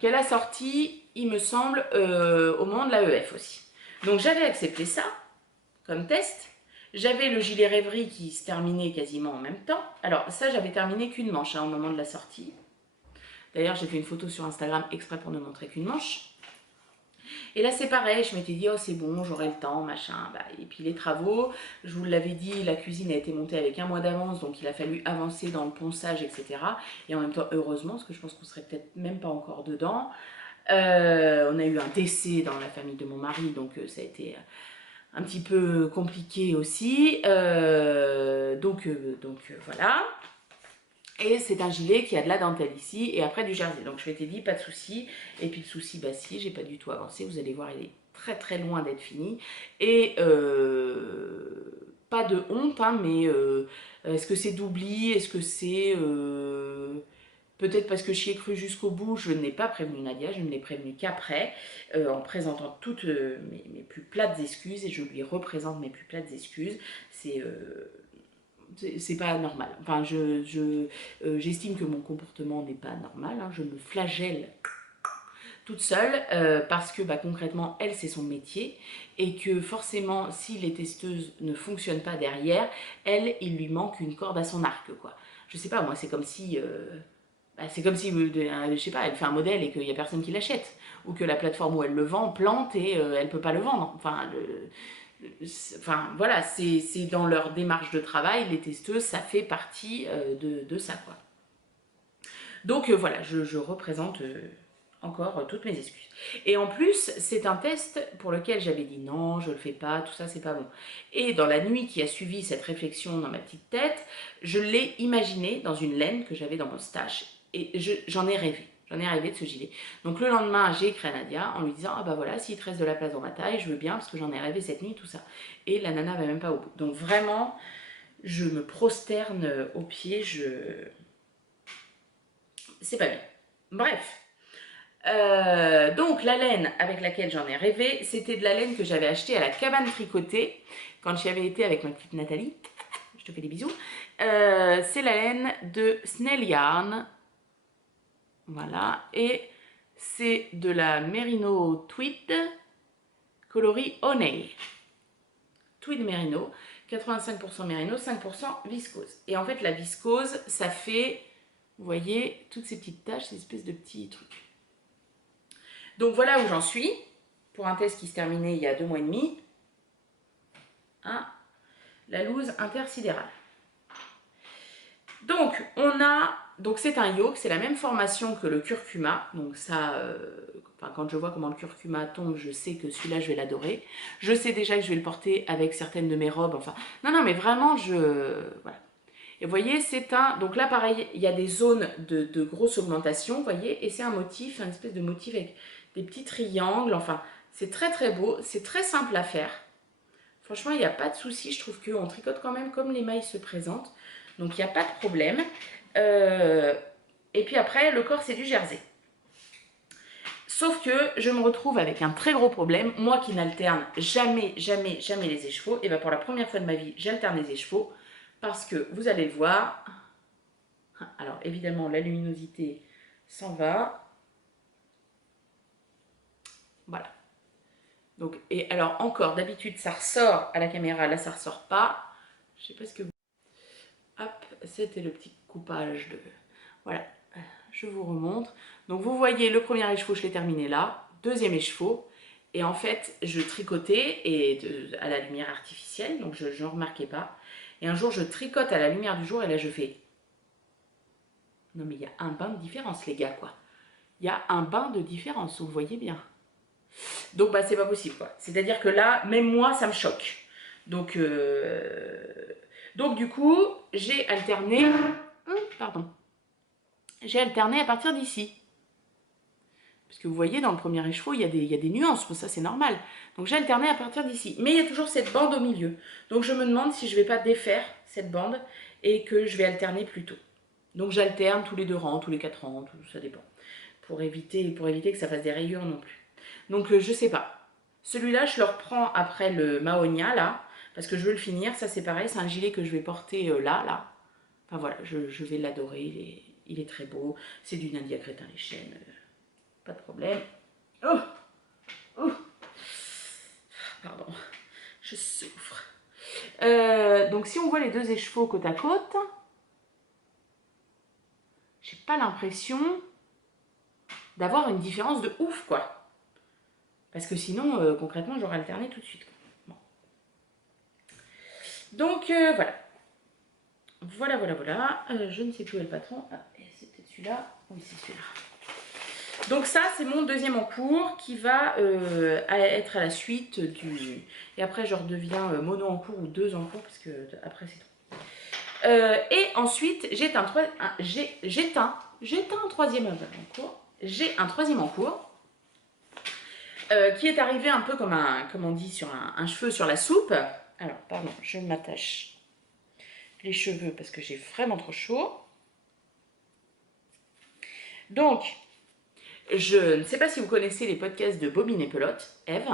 Qu'elle a sorti, il me semble, au moment de l'AEF aussi. Donc j'avais accepté ça comme test. J'avais le gilet rêverie qui se terminait quasiment en même temps. Alors ça, j'avais terminé qu'une manche au moment de la sortie. D'ailleurs, j'ai fait une photo sur Instagram exprès pour ne montrer qu'une manche. Et là c'est pareil, je m'étais dit oh c'est bon, j'aurai le temps, machin, bah, et puis les travaux, je vous l'avais dit, la cuisine a été montée avec 1 mois d'avance, donc il a fallu avancer dans le ponçage, etc. Et en même temps, heureusement, parce que je pense qu'on serait peut-être même pas encore dedans. On a eu un décès dans la famille de mon mari, donc ça a été un petit peu compliqué aussi. Donc voilà. Et c'est un gilet qui a de la dentelle ici et après du jersey. Donc je m'étais dit pas de souci. Et puis le souci, bah si, j'ai pas du tout avancé. Vous allez voir, il est très très loin d'être fini. Et pas de honte, hein, mais est-ce que c'est d'oubli? Est-ce que c'est... Peut-être parce que j'y ai cru jusqu'au bout, je n'ai pas prévenu Nadia, je ne l'ai prévenu qu'après, en présentant toutes mes plus plates excuses, et je lui représente mes plus plates excuses. C'est pas normal. Enfin, j'estime que mon comportement n'est pas normal. Hein. Je me flagelle toute seule parce que bah, concrètement, elle, c'est son métier et que forcément, si les testeuses ne fonctionnent pas derrière, elle, il lui manque une corde à son arc, quoi. Je sais pas, moi, c'est comme si... c'est comme si, je sais pas, elle fait un modèle et qu'il n'y a personne qui l'achète. Ou que la plateforme où elle le vend plante et elle ne peut pas le vendre. Enfin, voilà, c'est dans leur démarche de travail, les testeuses, ça fait partie de ça, quoi. Donc voilà, je représente encore toutes mes excuses. Et en plus, c'est un test pour lequel j'avais dit non, je le fais pas, tout ça, c'est pas bon. Et dans la nuit qui a suivi cette réflexion dans ma petite tête, je l'ai imaginé dans une laine que j'avais dans mon stash et j'en ai rêvé. J'en ai rêvé de ce gilet. Donc le lendemain, j'ai écrit à Nadia en lui disant « Ah bah voilà, s'il te reste de la place dans ma taille, je veux bien parce que j'en ai rêvé cette nuit, tout ça. » Et la nana va même pas au bout. Donc vraiment, je me prosterne aux pieds, c'est pas bien. Bref. Donc la laine avec laquelle j'en ai rêvé, c'était de la laine que j'avais achetée à la cabane tricotée quand j'y avais été avec ma petite Nathalie. Je te fais des bisous. C'est la laine de Snail Yarn. Voilà. Et c'est de la Merino Tweed coloris Honey. Tweed Merino, 85% Merino, 5% viscose. Et en fait, la viscose, ça fait, vous voyez, toutes ces petites taches, ces espèces de petits trucs. Donc voilà où j'en suis, pour un test qui se terminait il y a 2 mois et demi. Hein, la loose intersidérale. Donc, on a donc c'est un yoke, c'est la même formation que le curcuma. Donc ça, enfin, quand je vois comment le curcuma tombe, je sais que celui-là, je vais l'adorer. Je sais déjà que je vais le porter avec certaines de mes robes. Enfin, non, mais vraiment, voilà. Et vous voyez, c'est un... Donc là, pareil, il y a des zones de grosse augmentation, vous voyez, et c'est un motif, une espèce de motif avec des petits triangles. Enfin, c'est très très beau, c'est très simple à faire. Franchement, il n'y a pas de souci, je trouve qu'on tricote quand même comme les mailles se présentent. Donc, il n'y a pas de problème. Et puis après, le corps, c'est du jersey. Sauf que je me retrouve avec un très gros problème. Moi qui n'alterne jamais, jamais, jamais les écheveaux, et bien pour la première fois de ma vie, j'alterne les écheveaux. Parce que, vous allez le voir, alors évidemment, la luminosité s'en va. Voilà. Donc, et alors encore, d'habitude, ça ressort à la caméra, là, ça ressort pas. Je sais pas ce que vous... Hop, c'était le petit coupage de... Voilà, je vous remontre. Donc, vous voyez, le premier écheveau, je l'ai terminé là. Deuxième écheveau. Et en fait, je tricotais à la lumière artificielle, donc je ne remarquais pas. Et un jour, je tricote à la lumière du jour et là, je fais... Non, mais il y a un bain de différence, les gars, quoi. Il y a un bain de différence, vous le voyez bien. Donc, bah, c'est pas possible, quoi. C'est-à-dire que là, même moi, ça me choque. Donc du coup, j'ai alterné... Pardon. J'ai alterné à partir d'ici. Parce que vous voyez, dans le premier écheveau, il y a des nuances, ça c'est normal. Donc j'ai alterné à partir d'ici. Mais il y a toujours cette bande au milieu. Donc je me demande si je ne vais pas défaire cette bande et que je vais alterner plus tôt. Donc j'alterne tous les 2 rangs, tous les 4 rangs, ça dépend. Pour éviter que ça fasse des rayures non plus. Donc je sais pas. Celui-là, je le reprends après le Mahonia, là, parce que je veux le finir. Ça c'est pareil, c'est un gilet que je vais porter là. Enfin voilà, je vais l'adorer, il est très beau. C'est du Nadia Crétin les chaînes. Pas de problème. Oh, oh. Pardon, je souffre. Donc si on voit les 2 écheveaux côte à côte, j'ai pas l'impression d'avoir une différence de ouf, quoi. Parce que sinon, concrètement, j'aurais alterné tout de suite. Bon. Donc voilà. Voilà. Je ne sais plus où est le patron. Ah, c'était celui-là. Oui, c'est celui-là. Donc ça, c'est mon deuxième en cours qui va être à la suite du... Et après, je redeviens mono en cours ou 2 en cours parce que après, c'est trop. Et ensuite, j'ai un troisième en cours. J'ai un troisième en cours qui est arrivé un peu comme comme on dit, sur un cheveu sur la soupe. Alors, pardon, je m'attache les cheveux parce que j'ai vraiment trop chaud. Donc... Je ne sais pas si vous connaissez les podcasts de Bobine et Pelote, Eve.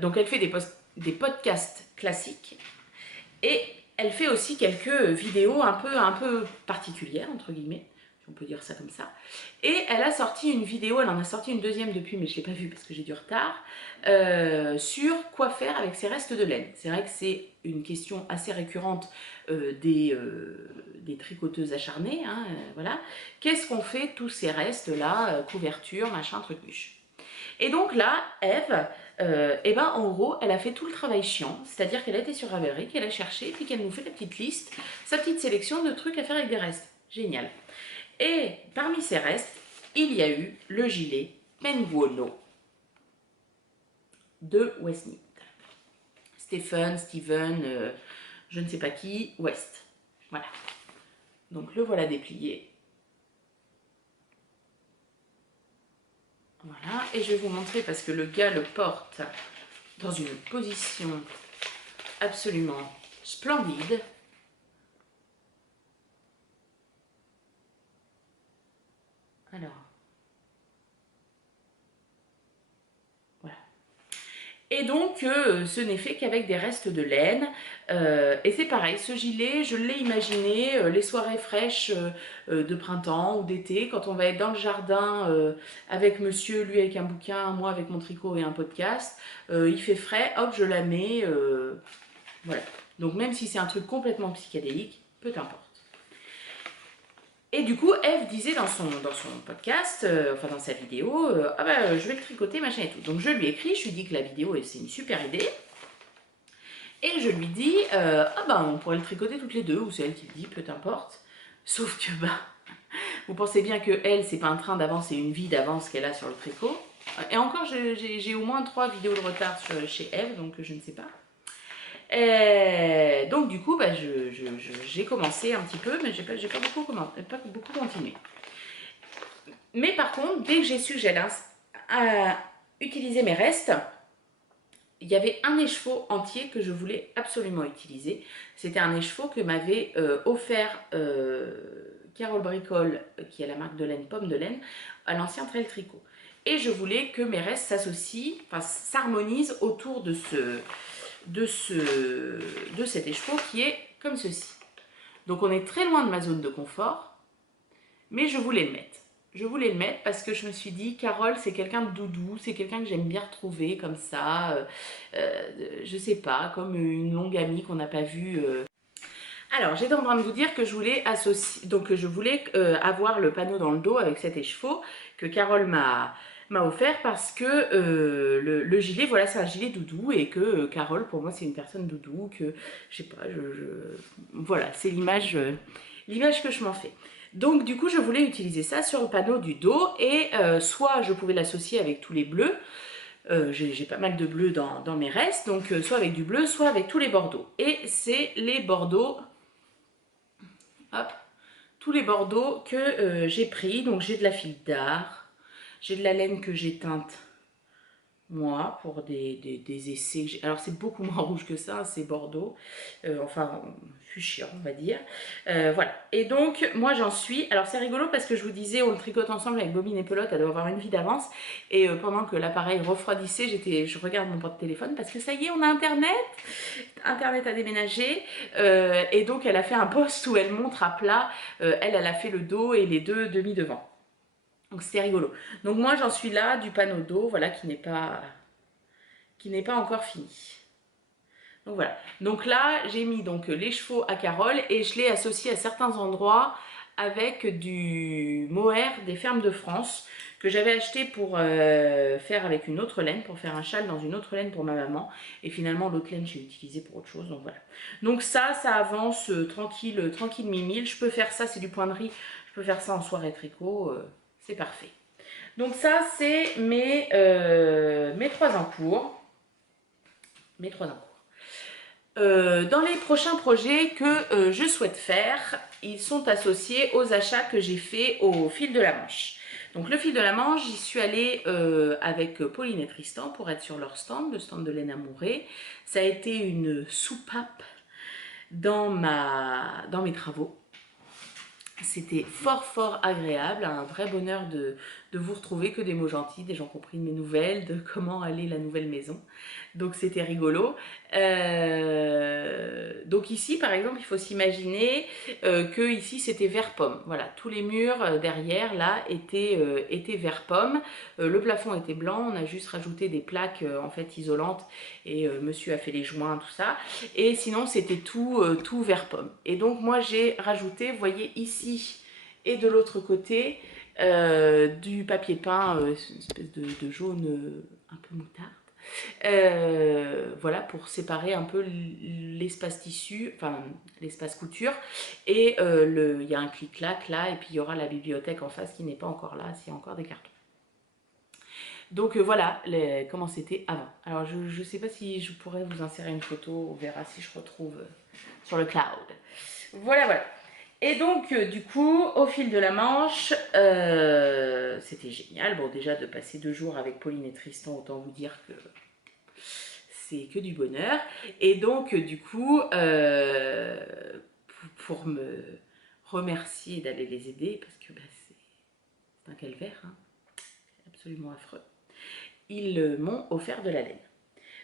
Donc elle fait des podcasts classiques et elle fait aussi quelques vidéos un peu particulières, entre guillemets, si on peut dire ça comme ça. Et elle a sorti une vidéo, elle en a sorti une deuxième depuis, mais je ne l'ai pas vue parce que j'ai du retard, sur quoi faire avec ses restes de laine. C'est vrai que c'est une question assez récurrente des tricoteuses acharnées, hein, voilà. Qu'est-ce qu'on fait tous ces restes-là, couverture, machin, truc muche. Et donc là, Eve, en gros, elle a fait tout le travail chiant, c'est-à-dire qu'elle a été sur Ravelry, qu'elle a cherché, puis qu'elle nous fait la petite liste, sa petite sélection de trucs à faire avec des restes. Génial. Et parmi ces restes, il y a eu le gilet Penguono de Westney. Steven, je ne sais pas qui, West. Voilà. Donc le voilà déplié. Voilà, et je vais vous montrer parce que le gars le porte dans une position absolument splendide. Alors, voilà. Et donc, ce n'est fait qu'avec des restes de laine. Et c'est pareil, ce gilet, je l'ai imaginé les soirées fraîches de printemps ou d'été, quand on va être dans le jardin avec monsieur, lui avec un bouquin, moi avec mon tricot et un podcast. Il fait frais, hop, je la mets. Voilà. Donc même si c'est un truc complètement psychédélique, peu importe. Et du coup, Eve disait dans son podcast, enfin dans sa vidéo, ah bah je vais le tricoter, machin et tout. Donc je lui écris, je lui dis que la vidéo c'est une super idée. Et je lui dis, ah ben on pourrait le tricoter toutes les deux, ou c'est elle qui le dit, peu importe. Sauf que bah, vous pensez bien que elle, c'est pas un train d'avance, c'est une vie d'avance qu'elle a sur le tricot. Et encore, j'ai au moins 3 vidéos de retard chez Eve, donc je ne sais pas. Et donc du coup, bah, j'ai commencé un petit peu, mais j'ai pas beaucoup continué. Mais par contre, dès que j'ai su que j'allais utiliser mes restes, il y avait un écheveau entier que je voulais absolument utiliser. C'était un écheveau que m'avait offert Carole Bricole, qui est la marque de laine Pomme de laine, à l'ancien Trail Tricot. Et je voulais que mes restes s'associent, enfin s'harmonisent autour de cet écheveau qui est comme ceci. Donc on est très loin de ma zone de confort, mais je voulais le mettre. Je voulais le mettre parce que je me suis dit, Carole, c'est quelqu'un de doudou, c'est quelqu'un que j'aime bien retrouver comme ça, je sais pas, comme une longue amie qu'on n'a pas vue. Alors, j'étais en train de vous dire que je voulais associer, donc je voulais avoir le panneau dans le dos avec cet écheveau que Carole m'a offert parce que le gilet, voilà, c'est un gilet doudou et que Carole, pour moi, c'est une personne doudou, que, je sais pas, voilà, c'est l'image que je m'en fais. Donc du coup, je voulais utiliser ça sur le panneau du dos et soit je pouvais l'associer avec tous les bleus, j'ai pas mal de bleus dans mes restes, donc soit avec du bleu, soit avec tous les bordeaux. Et c'est les bordeaux, hop, tous les bordeaux que j'ai pris. Donc j'ai de la fille d'art, j'ai de la laine que j'ai teinte moi pour des essais. Alors c'est beaucoup moins rouge que ça, c'est bordeaux, enfin fuchsia on va dire. Voilà, et donc moi j'en suis, alors c'est rigolo parce que je vous disais on le tricote ensemble avec bobine et pelote, elle doit avoir une vie d'avance, et pendant que l'appareil refroidissait, je regarde mon porte-téléphone parce que ça y est, on a internet a déménagé, et donc elle a fait un post où elle montre à plat, elle a fait le dos et les deux demi devant. Donc c'était rigolo. Donc moi j'en suis là du panneau dos, voilà, qui n'est pas encore fini. Donc voilà. Donc là j'ai mis donc les chevaux à Carole et je l'ai associé à certains endroits avec du mohair des fermes de France que j'avais acheté pour faire avec une autre laine, pour faire un châle dans une autre laine pour ma maman. Et finalement l'autre laine j'ai utilisé pour autre chose. Donc voilà. Donc ça avance tranquille, tranquille mille. Je peux faire ça, c'est du point de riz. Je peux faire ça en soirée tricot. C'est parfait. Donc ça, c'est mes 3 en cours. Mes 3 en cours. Dans les prochains projets que je souhaite faire, ils sont associés aux achats que j'ai faits au fil de la Manche. Donc le fil de la Manche, j'y suis allée avec Pauline et Tristan pour être sur leur stand, le stand de Laine Amourée. Ça a été une soupape dans mes travaux. C'était fort agréable, un vrai bonheur de vous retrouver, que des mots gentils, des gens qui ont pris de mes nouvelles, de comment allait la nouvelle maison. Donc c'était rigolo. Donc ici par exemple, il faut s'imaginer que ici c'était vert pomme. Voilà, tous les murs derrière là étaient vert pomme. Le plafond était blanc, on a juste rajouté des plaques en fait isolantes et monsieur a fait les joints, tout ça. Et sinon c'était tout vert pomme. Et donc moi j'ai rajouté, vous voyez ici et de l'autre côté, du papier peint, une espèce de jaune un peu moutarde. Voilà, pour séparer un peu l'espace tissu, enfin l'espace couture, et il y a un clic-clac là, et puis il y aura la bibliothèque en face qui n'est pas encore là, s'il y a encore des cartons. Donc voilà comment c'était avant. Alors je ne sais pas si je pourrais vous insérer une photo, on verra si je retrouve sur le cloud. Voilà. Et donc du coup, au fil de la Manche, c'était génial. Bon, déjà de passer 2 jours avec Pauline et Tristan, autant vous dire que c'est que du bonheur. Et donc du coup, pour me remercier d'aller les aider, parce que c'est un calvaire, hein, absolument affreux, ils m'ont offert de la laine.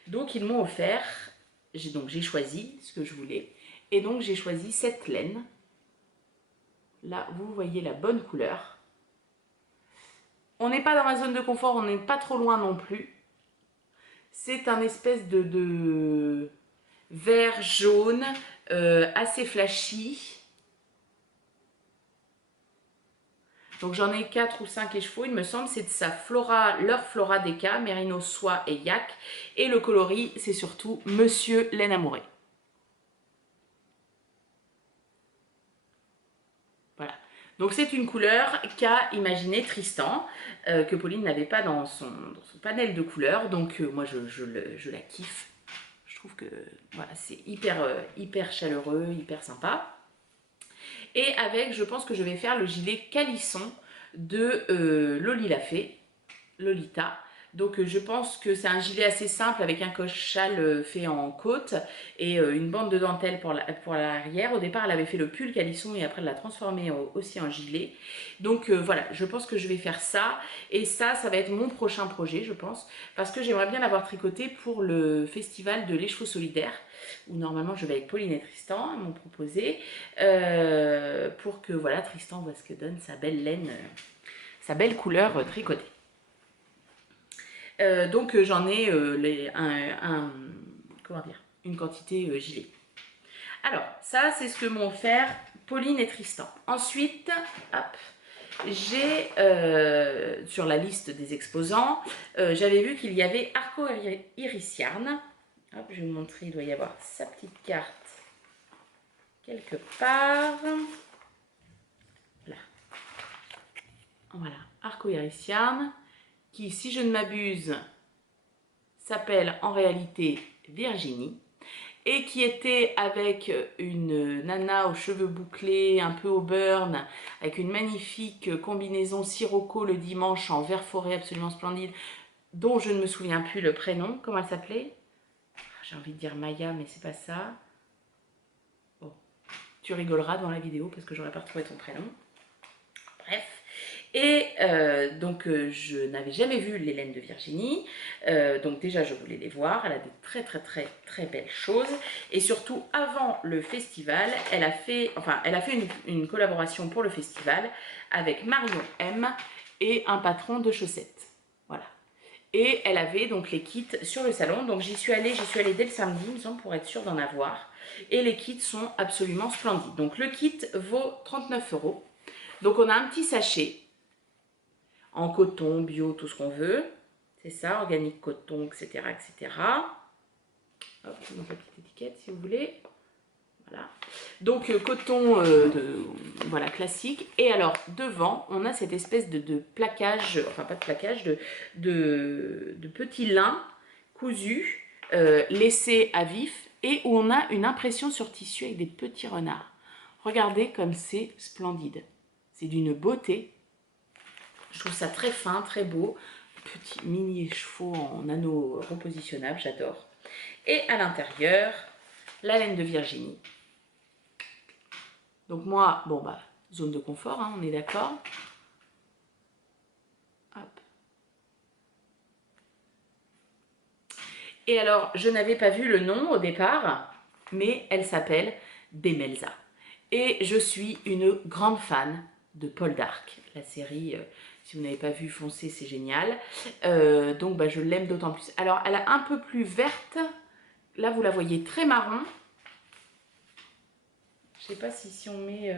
Donc ils m'ont offert, j'ai choisi ce que je voulais, et donc j'ai choisi cette laine. Là, vous voyez la bonne couleur. On n'est pas dans la zone de confort, on n'est pas trop loin non plus. C'est un espèce de vert jaune, assez flashy. Donc j'en ai 4 ou 5 écheveaux, il me semble. C'est de sa Flora, leur Flora Deca, Mérino Soie et Yak. Et le coloris, c'est surtout Monsieur Laine Amourée. Voilà. Donc c'est une couleur qu'a imaginé Tristan, que Pauline n'avait pas dans son panel de couleurs. Donc moi je la kiffe. Je trouve que voilà, c'est hyper chaleureux, hyper sympa. Et avec, je pense que je vais faire le gilet calisson de Lolita. Donc je pense que c'est un gilet assez simple avec un coche-châle fait en côte et une bande de dentelle pour l'arrière. Au départ, elle avait fait le pull calisson et après elle l'a transformé aussi en gilet. Donc voilà, je pense que je vais faire ça. Et ça va être mon prochain projet, je pense, parce que j'aimerais bien l'avoir tricoté pour le festival de l'écheveau solidaire, où normalement je vais avec Pauline et Tristan, ils m'ont proposé, pour que voilà, Tristan voit ce que donne sa belle laine, sa belle couleur tricotée. Donc j'en ai comment dire, une quantité gilet. Alors ça c'est ce que m'ont offert Pauline et Tristan. Ensuite, hop, j'ai sur la liste des exposants, j'avais vu qu'il y avait Arco Iris Yarn. Hop, je vais vous montrer, il doit y avoir sa petite carte quelque part. Voilà, Arco Iris Yarn, qui, si je ne m'abuse, s'appelle en réalité Virginie, et qui était avec une nana aux cheveux bouclés, un peu au burn, avec une magnifique combinaison Sirocco le dimanche en vert forêt absolument splendide, dont je ne me souviens plus le prénom. Comment elle s'appelait? J'ai envie de dire Maya, mais c'est pas ça. Bon, tu rigoleras dans la vidéo parce que j'aurais pas retrouvé ton prénom. Bref. Et donc je n'avais jamais vu les laines de Virginie, donc déjà je voulais les voir. Elle a des très belles choses, et surtout avant le festival elle a fait une collaboration pour le festival avec Marion M et un patron de chaussettes. Voilà. Et elle avait donc les kits sur le salon, donc j'y suis allée dès le samedi, il me semble, pour être sûre d'en avoir. Et les kits sont absolument splendides. Donc le kit vaut 39 €. Donc on a un petit sachet en coton, bio, tout ce qu'on veut. C'est ça, organique coton, etc. etc. Hop, je montre la petite étiquette si vous voulez. Voilà. Donc coton voilà, classique. Et alors devant, on a cette espèce de plaquage, enfin pas de plaquage, de petits lins cousus, laissés à vif, et où on a une impression sur tissu avec des petits renards. Regardez comme c'est splendide. C'est d'une beauté. Je trouve ça très fin, très beau. Petit mini écheveau en anneau repositionnable, j'adore. Et à l'intérieur, la laine de Virginie. Donc moi, bon bah, zone de confort, hein, on est d'accord. Hop. Et alors, je n'avais pas vu le nom au départ, mais elle s'appelle Demelza. Et je suis une grande fan de Paul Darc, la série... si vous n'avez pas vu, foncez, c'est génial. Donc bah, je l'aime d'autant plus. Alors elle est un peu plus verte. Là vous la voyez très marron. Je ne sais pas si on met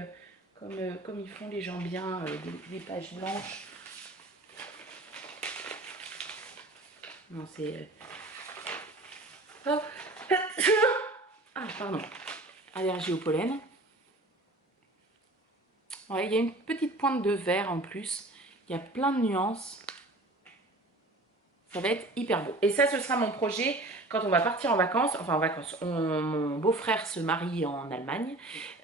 comme ils font les gens bien des pages blanches. Non c'est... Oh. Ah pardon. Allergie au pollen. Ouais, il y a une petite pointe de vert en plus. Il y a plein de nuances. Ça va être hyper beau. Et ça, ce sera mon projet quand on va partir en vacances. Enfin, en vacances. Mon beau-frère se marie en Allemagne,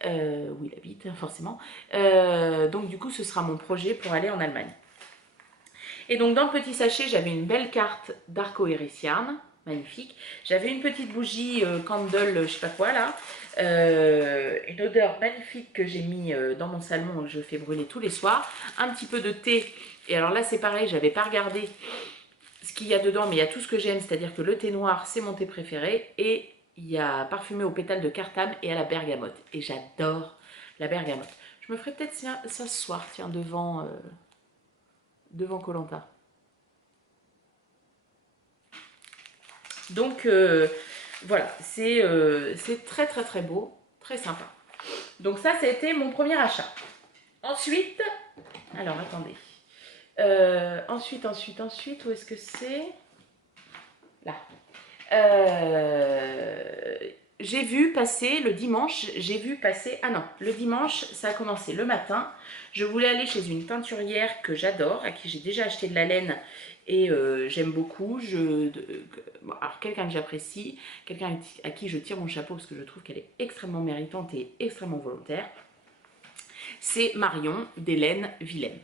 où il habite, forcément. Donc, du coup, ce sera mon projet pour aller en Allemagne. Et donc, dans le petit sachet, j'avais une belle carte d'Arco Iris Yarn. Magnifique. J'avais une petite bougie candle, je sais pas quoi, là. Une odeur magnifique que j'ai mis dans mon salon, que je fais brûler tous les soirs. Un petit peu de thé. Et alors là, c'est pareil, j'avais pas regardé ce qu'il y a dedans, mais il y a tout ce que j'aime, c'est-à-dire que le thé noir, c'est mon thé préféré, et il y a parfumé aux pétales de cartame et à la bergamote. Et j'adore la bergamote. Je me ferai peut-être ça ce soir, tiens, devant Koh Lanta. Donc, voilà, c'est très beau, très sympa. Donc ça, c'était mon premier achat. Ensuite, Alors, attendez. Ensuite, où est-ce que c'est? Là. J'ai vu passer le dimanche, ah non, le dimanche, ça a commencé le matin. Je voulais aller chez une teinturière que j'adore, à qui j'ai déjà acheté de la laine et j'aime beaucoup. Alors, quelqu'un que j'apprécie, quelqu'un à qui je tire mon chapeau parce que je trouve qu'elle est extrêmement méritante et extrêmement volontaire. C'est Marion d'Hélène Vilaine.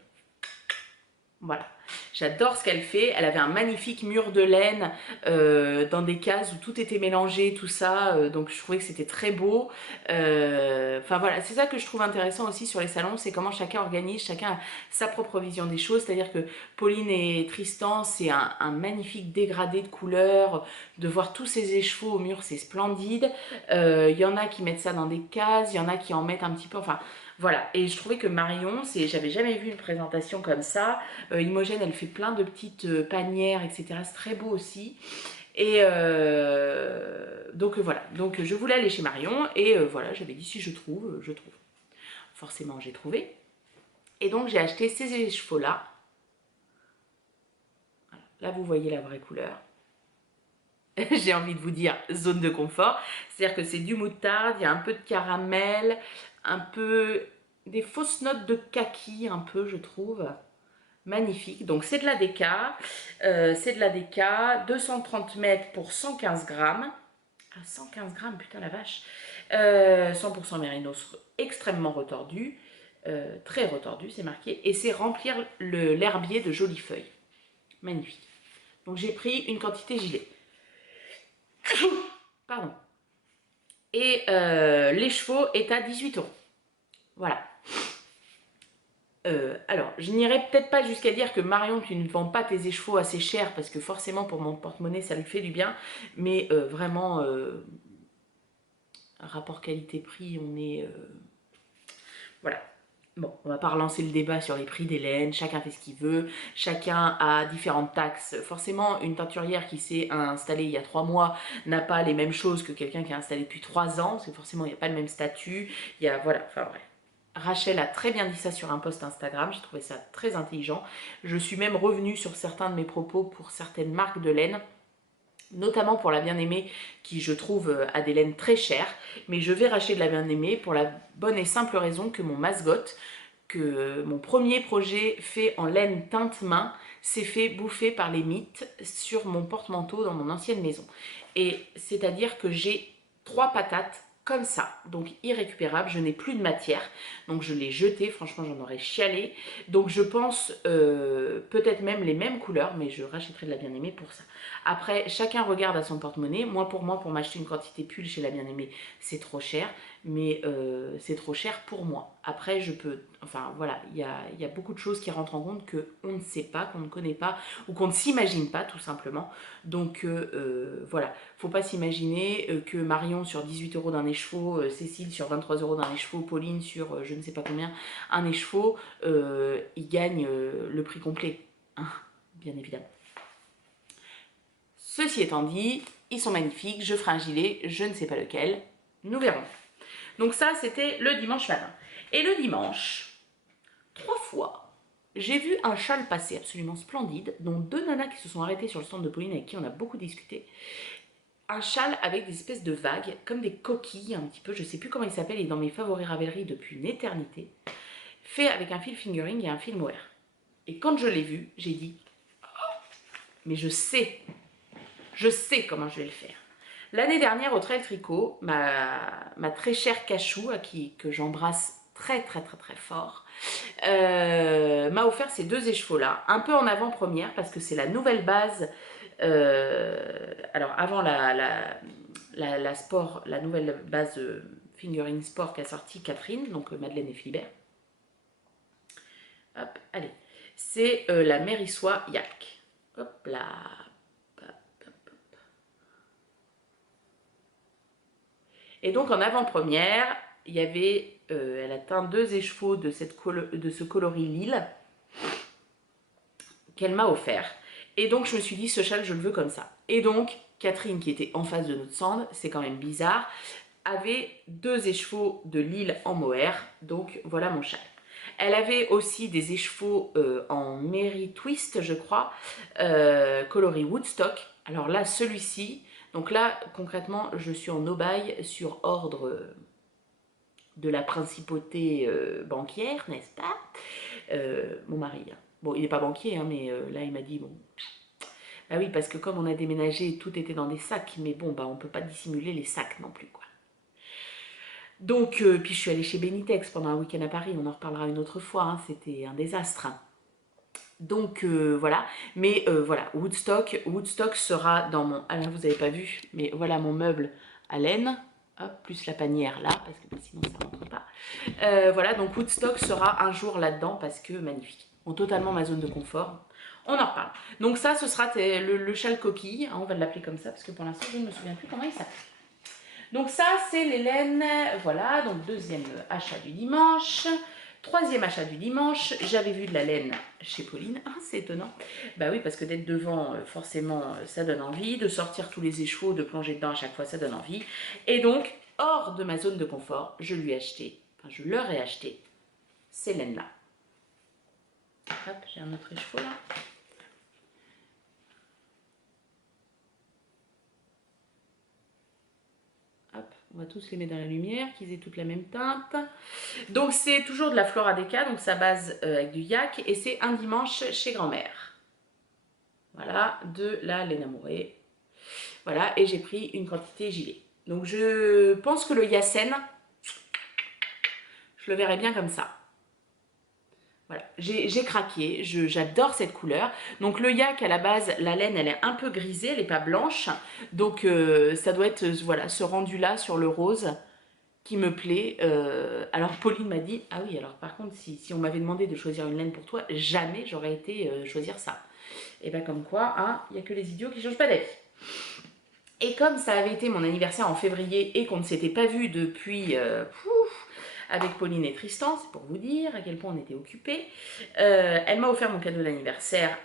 Voilà, j'adore ce qu'elle fait. Elle avait un magnifique mur de laine dans des cases où tout était mélangé, tout ça. Donc je trouvais que c'était très beau. Enfin voilà, c'est ça que je trouve intéressant aussi sur les salons, c'est comment chacun organise, chacun a sa propre vision des choses. C'est-à-dire que Pauline et Tristan, c'est un magnifique dégradé de couleurs. De voir tous ces écheveaux au mur, c'est splendide. Il y en a qui mettent ça dans des cases, il y en a qui en mettent un petit peu... Enfin voilà, et je trouvais que Marion, j'avais jamais vu une présentation comme ça. Imogen, elle fait plein de petites panières, etc. C'est très beau aussi. Et donc voilà, donc je voulais aller chez Marion et voilà, j'avais dit si je trouve, je trouve. Forcément, j'ai trouvé. Et donc j'ai acheté ces écheveaux-là. Voilà. Là, vous voyez la vraie couleur. J'ai envie de vous dire zone de confort. C'est-à-dire que c'est du moutarde, il y a un peu de caramel, un peu des fausses notes de kaki, un peu, je trouve. Magnifique. Donc c'est de la DK, 230 mètres pour 115 grammes. Ah, 115 grammes, putain la vache. 100% mérinos, extrêmement retordu. Très retordu, c'est marqué. Et c'est remplir l'herbier de jolies feuilles. Magnifique. Donc j'ai pris une quantité gilet. Pardon. Et l'écheveau est à 18 €. Voilà. Alors, je n'irai peut-être pas jusqu'à dire que Marion, tu ne vends pas tes écheveaux assez cher parce que forcément pour mon porte-monnaie ça lui fait du bien, mais vraiment rapport qualité-prix, on est voilà. Bon, on va pas relancer le débat sur les prix des laines, chacun fait ce qu'il veut, chacun a différentes taxes. Forcément, une teinturière qui s'est installée il y a 3 mois n'a pas les mêmes choses que quelqu'un qui est installé depuis 3 ans, parce que forcément il n'y a pas le même statut, il y a, voilà, enfin bref. Rachel a très bien dit ça sur un post Instagram, j'ai trouvé ça très intelligent. Je suis même revenue sur certains de mes propos pour certaines marques de laine, notamment pour la Bien-Aimée qui je trouve a des laines très chères, mais je vais racheter de la Bien-Aimée pour la bonne et simple raison que mon mascotte, que mon premier projet fait en laine teinte main, s'est fait bouffer par les mites sur mon porte-manteau dans mon ancienne maison. Et c'est-à-dire que j'ai 3 patates comme ça, donc irrécupérable, je n'ai plus de matière, donc je l'ai jeté, franchement j'en aurais chialé, donc je pense peut-être même les mêmes couleurs, mais je rachèterai de la Bien-Aimée pour ça. Après, chacun regarde à son porte-monnaie, pour m'acheter une quantité pull chez la Bien-Aimée, c'est trop cher, mais c'est trop cher pour moi. Après, je peux, enfin voilà, il y a beaucoup de choses qui rentrent en compte qu'on ne sait pas, qu'on ne connaît pas, ou qu'on ne s'imagine pas tout simplement, donc voilà, faut pas s'imaginer que Marion sur 18 € d'un écheveau, Cécile sur 23 € d'un écheveau, Pauline sur je ne sais pas combien un écheveau, ils gagnent le prix complet, hein, bien évidemment. Ceci étant dit, ils sont magnifiques, je ferai un gilet, je ne sais pas lequel, nous verrons. Donc ça, c'était le dimanche matin. Et le dimanche, 3 fois, j'ai vu un châle passer absolument splendide, dont 2 nanas qui se sont arrêtées sur le stand de Pauline avec qui on a beaucoup discuté. Un châle avec des espèces de vagues, comme des coquilles un petit peu, je ne sais plus comment il s'appelle, il est dans mes favoris Ravelry depuis une éternité, fait avec un fil fingering et un fil mohair. Et quand je l'ai vu, j'ai dit, oh, mais je sais comment je vais le faire. L'année dernière au Trail Tricot, ma très chère Cachou, que j'embrasse très fort, m'a offert ces 2 écheveaux-là, un peu en avant-première parce que c'est la nouvelle base. Alors avant la nouvelle base Fingering Sport qu'a sorti Catherine, donc Madeleine et Philibert. Hop, allez. C'est la Mérissois Yak. Hop là. Et donc en avant-première, il y avait, elle a teint 2 écheveaux de ce coloris lila qu'elle m'a offert. Et donc je me suis dit, ce châle, je le veux comme ça. Et donc, Catherine, qui était en face de notre stand, c'est quand même bizarre, avait 2 écheveaux de Lille en mohair, donc voilà mon châle. Elle avait aussi des écheveaux en Mary Twist, je crois, coloris Woodstock. Alors là, celui-ci, donc là, concrètement, je suis en aubaille sur ordre de la principauté banquière, n'est-ce pas? Mon mari. Hein. Bon, il n'est pas banquier, hein, mais là, il m'a dit, bon... Ah oui, parce que comme on a déménagé, tout était dans des sacs, mais bon, bah, on ne peut pas dissimuler les sacs non plus, quoi. Donc, puis je suis allée chez Benitex pendant un week-end à Paris, on en reparlera une autre fois, hein, c'était un désastre. Hein. Donc voilà, mais voilà, Woodstock sera dans mon... Alors vous n'avez pas vu, mais voilà mon meuble à laine, hop, plus la panière là, parce que sinon ça ne rentre pas. Voilà, donc Woodstock sera un jour là-dedans, parce que magnifique. Bon, totalement ma zone de confort. On en reparle. Donc ça, ce sera le châle coquille, hein, on va l'appeler comme ça, parce que pour l'instant, je ne me souviens plus comment il s'appelle. Donc ça, c'est les laines, voilà, donc deuxième achat du dimanche. Troisième achat du dimanche, j'avais vu de la laine chez Pauline. Ah, c'est étonnant. Bah oui, parce que d'être devant, forcément, ça donne envie. De sortir tous les écheveaux, de plonger dedans à chaque fois, ça donne envie. Et donc, hors de ma zone de confort, je leur ai acheté ces laines-là. Hop, j'ai un autre écheveau là. Hop, on va tous les mettre dans la lumière, qu'ils aient toutes la même teinte. Donc c'est toujours de la Flora Deka, donc ça base avec du yak, et c'est un dimanche chez grand-mère. Voilà, de la laine amourée. Voilà, et j'ai pris une quantité gilet. Donc je pense que le Yasen, je le verrai bien comme ça. Voilà, j'ai craqué, j'adore cette couleur. Donc le yak, à la base, la laine, elle est un peu grisée, elle n'est pas blanche. Donc ça doit être voilà, ce rendu-là sur le rose qui me plaît. Alors Pauline m'a dit, ah oui, alors par contre, si on m'avait demandé de choisir une laine pour toi, jamais j'aurais été choisir ça. Et bien comme quoi, hein, il n'y a que les idiots qui ne changent pas d'avis. Et comme ça avait été mon anniversaire en février et qu'on ne s'était pas vu depuis... avec Pauline et Tristan, c'est pour vous dire à quel point on était occupés. Elle m'a offert mon cadeau d'anniversaire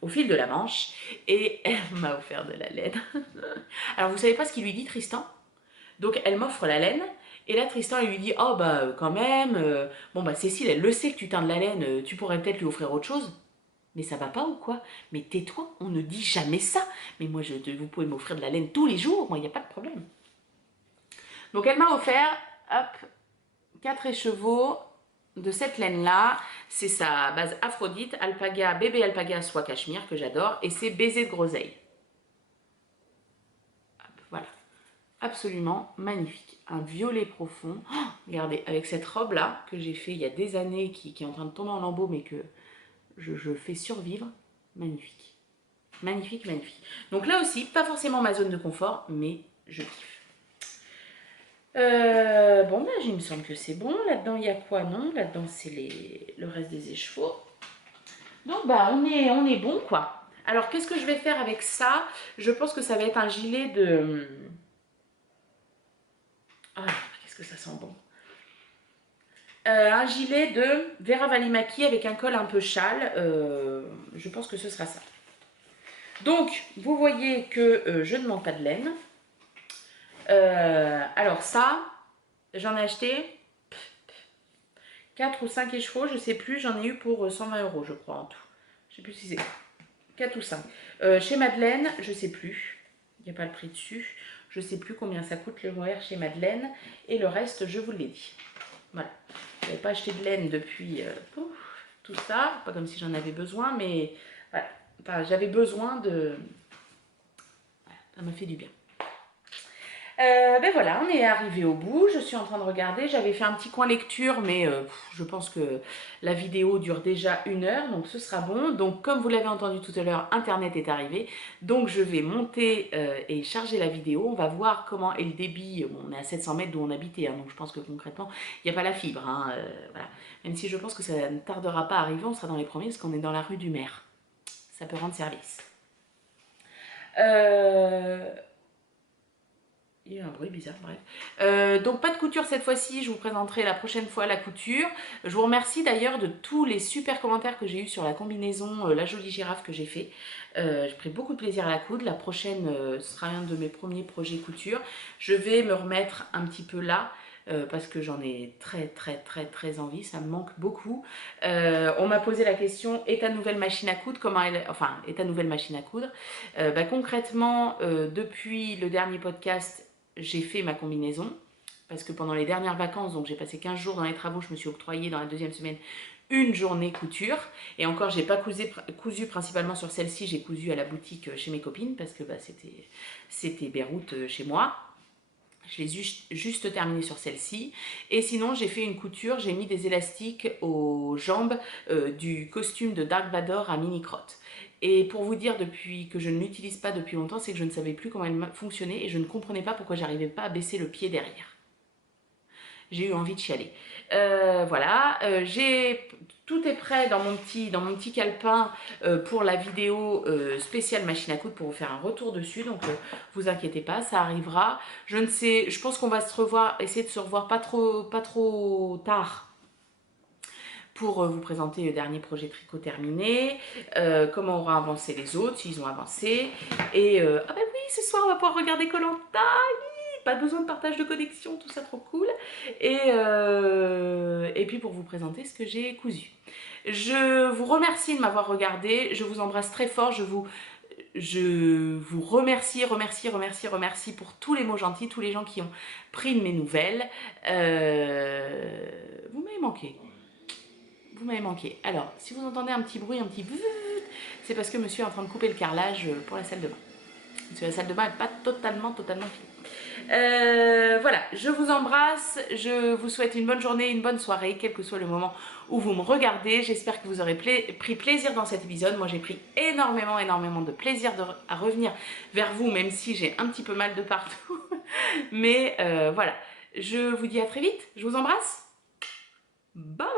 au fil de la Manche et elle m'a offert de la laine. Alors vous savez pas ce qu'il lui dit Tristan? Donc elle m'offre la laine et là Tristan il lui dit oh bah quand même, bon bah Cécile elle le sait que tu teins de la laine, tu pourrais peut-être lui offrir autre chose. Mais ça va pas ou quoi? Mais tais-toi, on ne dit jamais ça. Mais moi vous pouvez m'offrir de la laine tous les jours, moi il n'y a pas de problème. Donc elle m'a offert, hop, 4 écheveaux de cette laine-là. C'est sa base Aphrodite, alpaga, bébé alpaga soie cachemire que j'adore. Et c'est baiser de groseille. Hop, voilà. Absolument magnifique. Un violet profond. Oh, regardez, avec cette robe-là que j'ai fait il y a des années, qui est en train de tomber en lambeaux, mais que je fais survivre. Magnifique. Magnifique, magnifique. Donc là aussi, pas forcément ma zone de confort, mais je kiffe. Bon, ben, il me semble que c'est bon. Là-dedans, il y a quoi? Non, là-dedans, c'est le reste des écheveaux. Donc, bah, on est bon, quoi. Alors, qu'est-ce que je vais faire avec ça? Je pense que ça va être un gilet de... Ah, qu'est-ce que ça sent bon. Un gilet de Vera Valimaki avec un col un peu châle. Je pense que ce sera ça. Donc, vous voyez que je ne manque pas de laine. Alors ça, j'en ai acheté 4 ou 5 écheveaux, je sais plus, j'en ai eu pour 120 €, je crois en tout. Je sais plus si c'est 4 ou 5. Chez Madeleine, je sais plus, il n'y a pas le prix dessus. Je sais plus combien ça coûte le mohair chez Madeleine. Et le reste, je vous l'ai dit. Voilà. Je n'avais pas acheté de laine depuis tout ça. Pas comme si j'en avais besoin, mais voilà. Enfin, j'avais besoin de... Voilà, ça m'a fait du bien. Ben voilà, on est arrivé au bout, je suis en train de regarder, j'avais fait un petit coin lecture, mais je pense que la vidéo dure déjà 1 heure, donc ce sera bon. Donc comme vous l'avez entendu tout à l'heure, Internet est arrivé, donc je vais monter et charger la vidéo, on va voir comment est le débit. On est à 700 mètres d'où on habitait, hein, donc je pense que concrètement, il n'y a pas la fibre, hein, voilà. Même si je pense que ça ne tardera pas à arriver, on sera dans les premiers, parce qu'on est dans la rue du maire. Ça peut rendre service. Il y a un bruit bizarre, bref. Donc pas de couture cette fois-ci, je vous présenterai la prochaine fois la couture. Je vous remercie d'ailleurs de tous les super commentaires que j'ai eu sur la combinaison La Jolie Girafe que j'ai fait. J'ai pris beaucoup de plaisir à la coudre. La prochaine, ce sera un de mes premiers projets couture. Je vais me remettre un petit peu là. parce que j'en ai très envie, ça me manque beaucoup. On m'a posé la question, et ta nouvelle machine à coudre, et ta nouvelle machine à coudre. Concrètement, depuis le dernier podcast, j'ai fait ma combinaison, parce que pendant les dernières vacances, donc j'ai passé 15 jours dans les travaux, je me suis octroyée dans la deuxième semaine une journée couture, et encore j'ai pas cousu principalement sur celle-ci, j'ai cousu à la boutique chez mes copines, parce que c'était Beyrouth chez moi. Je l'ai juste terminé sur celle-ci. Et sinon, j'ai fait une couture, j'ai mis des élastiques aux jambes du costume de Dark Vador à mini crotte. Et pour vous dire, depuis que je ne l'utilise pas depuis longtemps, c'est que je ne savais plus comment elle fonctionnait et je ne comprenais pas pourquoi j'arrivais pas à baisser le pied derrière. J'ai eu envie de chialer. Voilà, tout est prêt dans mon petit calepin pour la vidéo spéciale machine à coudre, pour vous faire un retour dessus, donc vous inquiétez pas, ça arrivera. Je pense qu'on va essayer de se revoir pas trop tard pour vous présenter le dernier projet tricot terminé, comment aura avancé les autres, s'ils ont avancé, et ah ben oui, ce soir on va pouvoir regarder Koh-Lanta, pas besoin de partage de connexion, tout ça trop cool, et puis pour vous présenter ce que j'ai cousu. Je vous remercie de m'avoir regardé, je vous embrasse très fort, je vous remercie pour tous les mots gentils, tous les gens qui ont pris de mes nouvelles. Vous m'avez manqué. Vous m'avez manqué. Alors, si vous entendez un petit bruit, un petit bzzz, c'est parce que monsieur est en train de couper le carrelage pour la salle de bain. Parce que la salle de bain n'est pas totalement finie. Voilà, je vous embrasse, je vous souhaite une bonne journée, une bonne soirée, quel que soit le moment où vous me regardez. J'espère que vous aurez pris plaisir dans cet épisode. Moi, j'ai pris énormément de plaisir à revenir vers vous, même si j'ai un petit peu mal de partout. Mais voilà, je vous dis à très vite, je vous embrasse. Bye.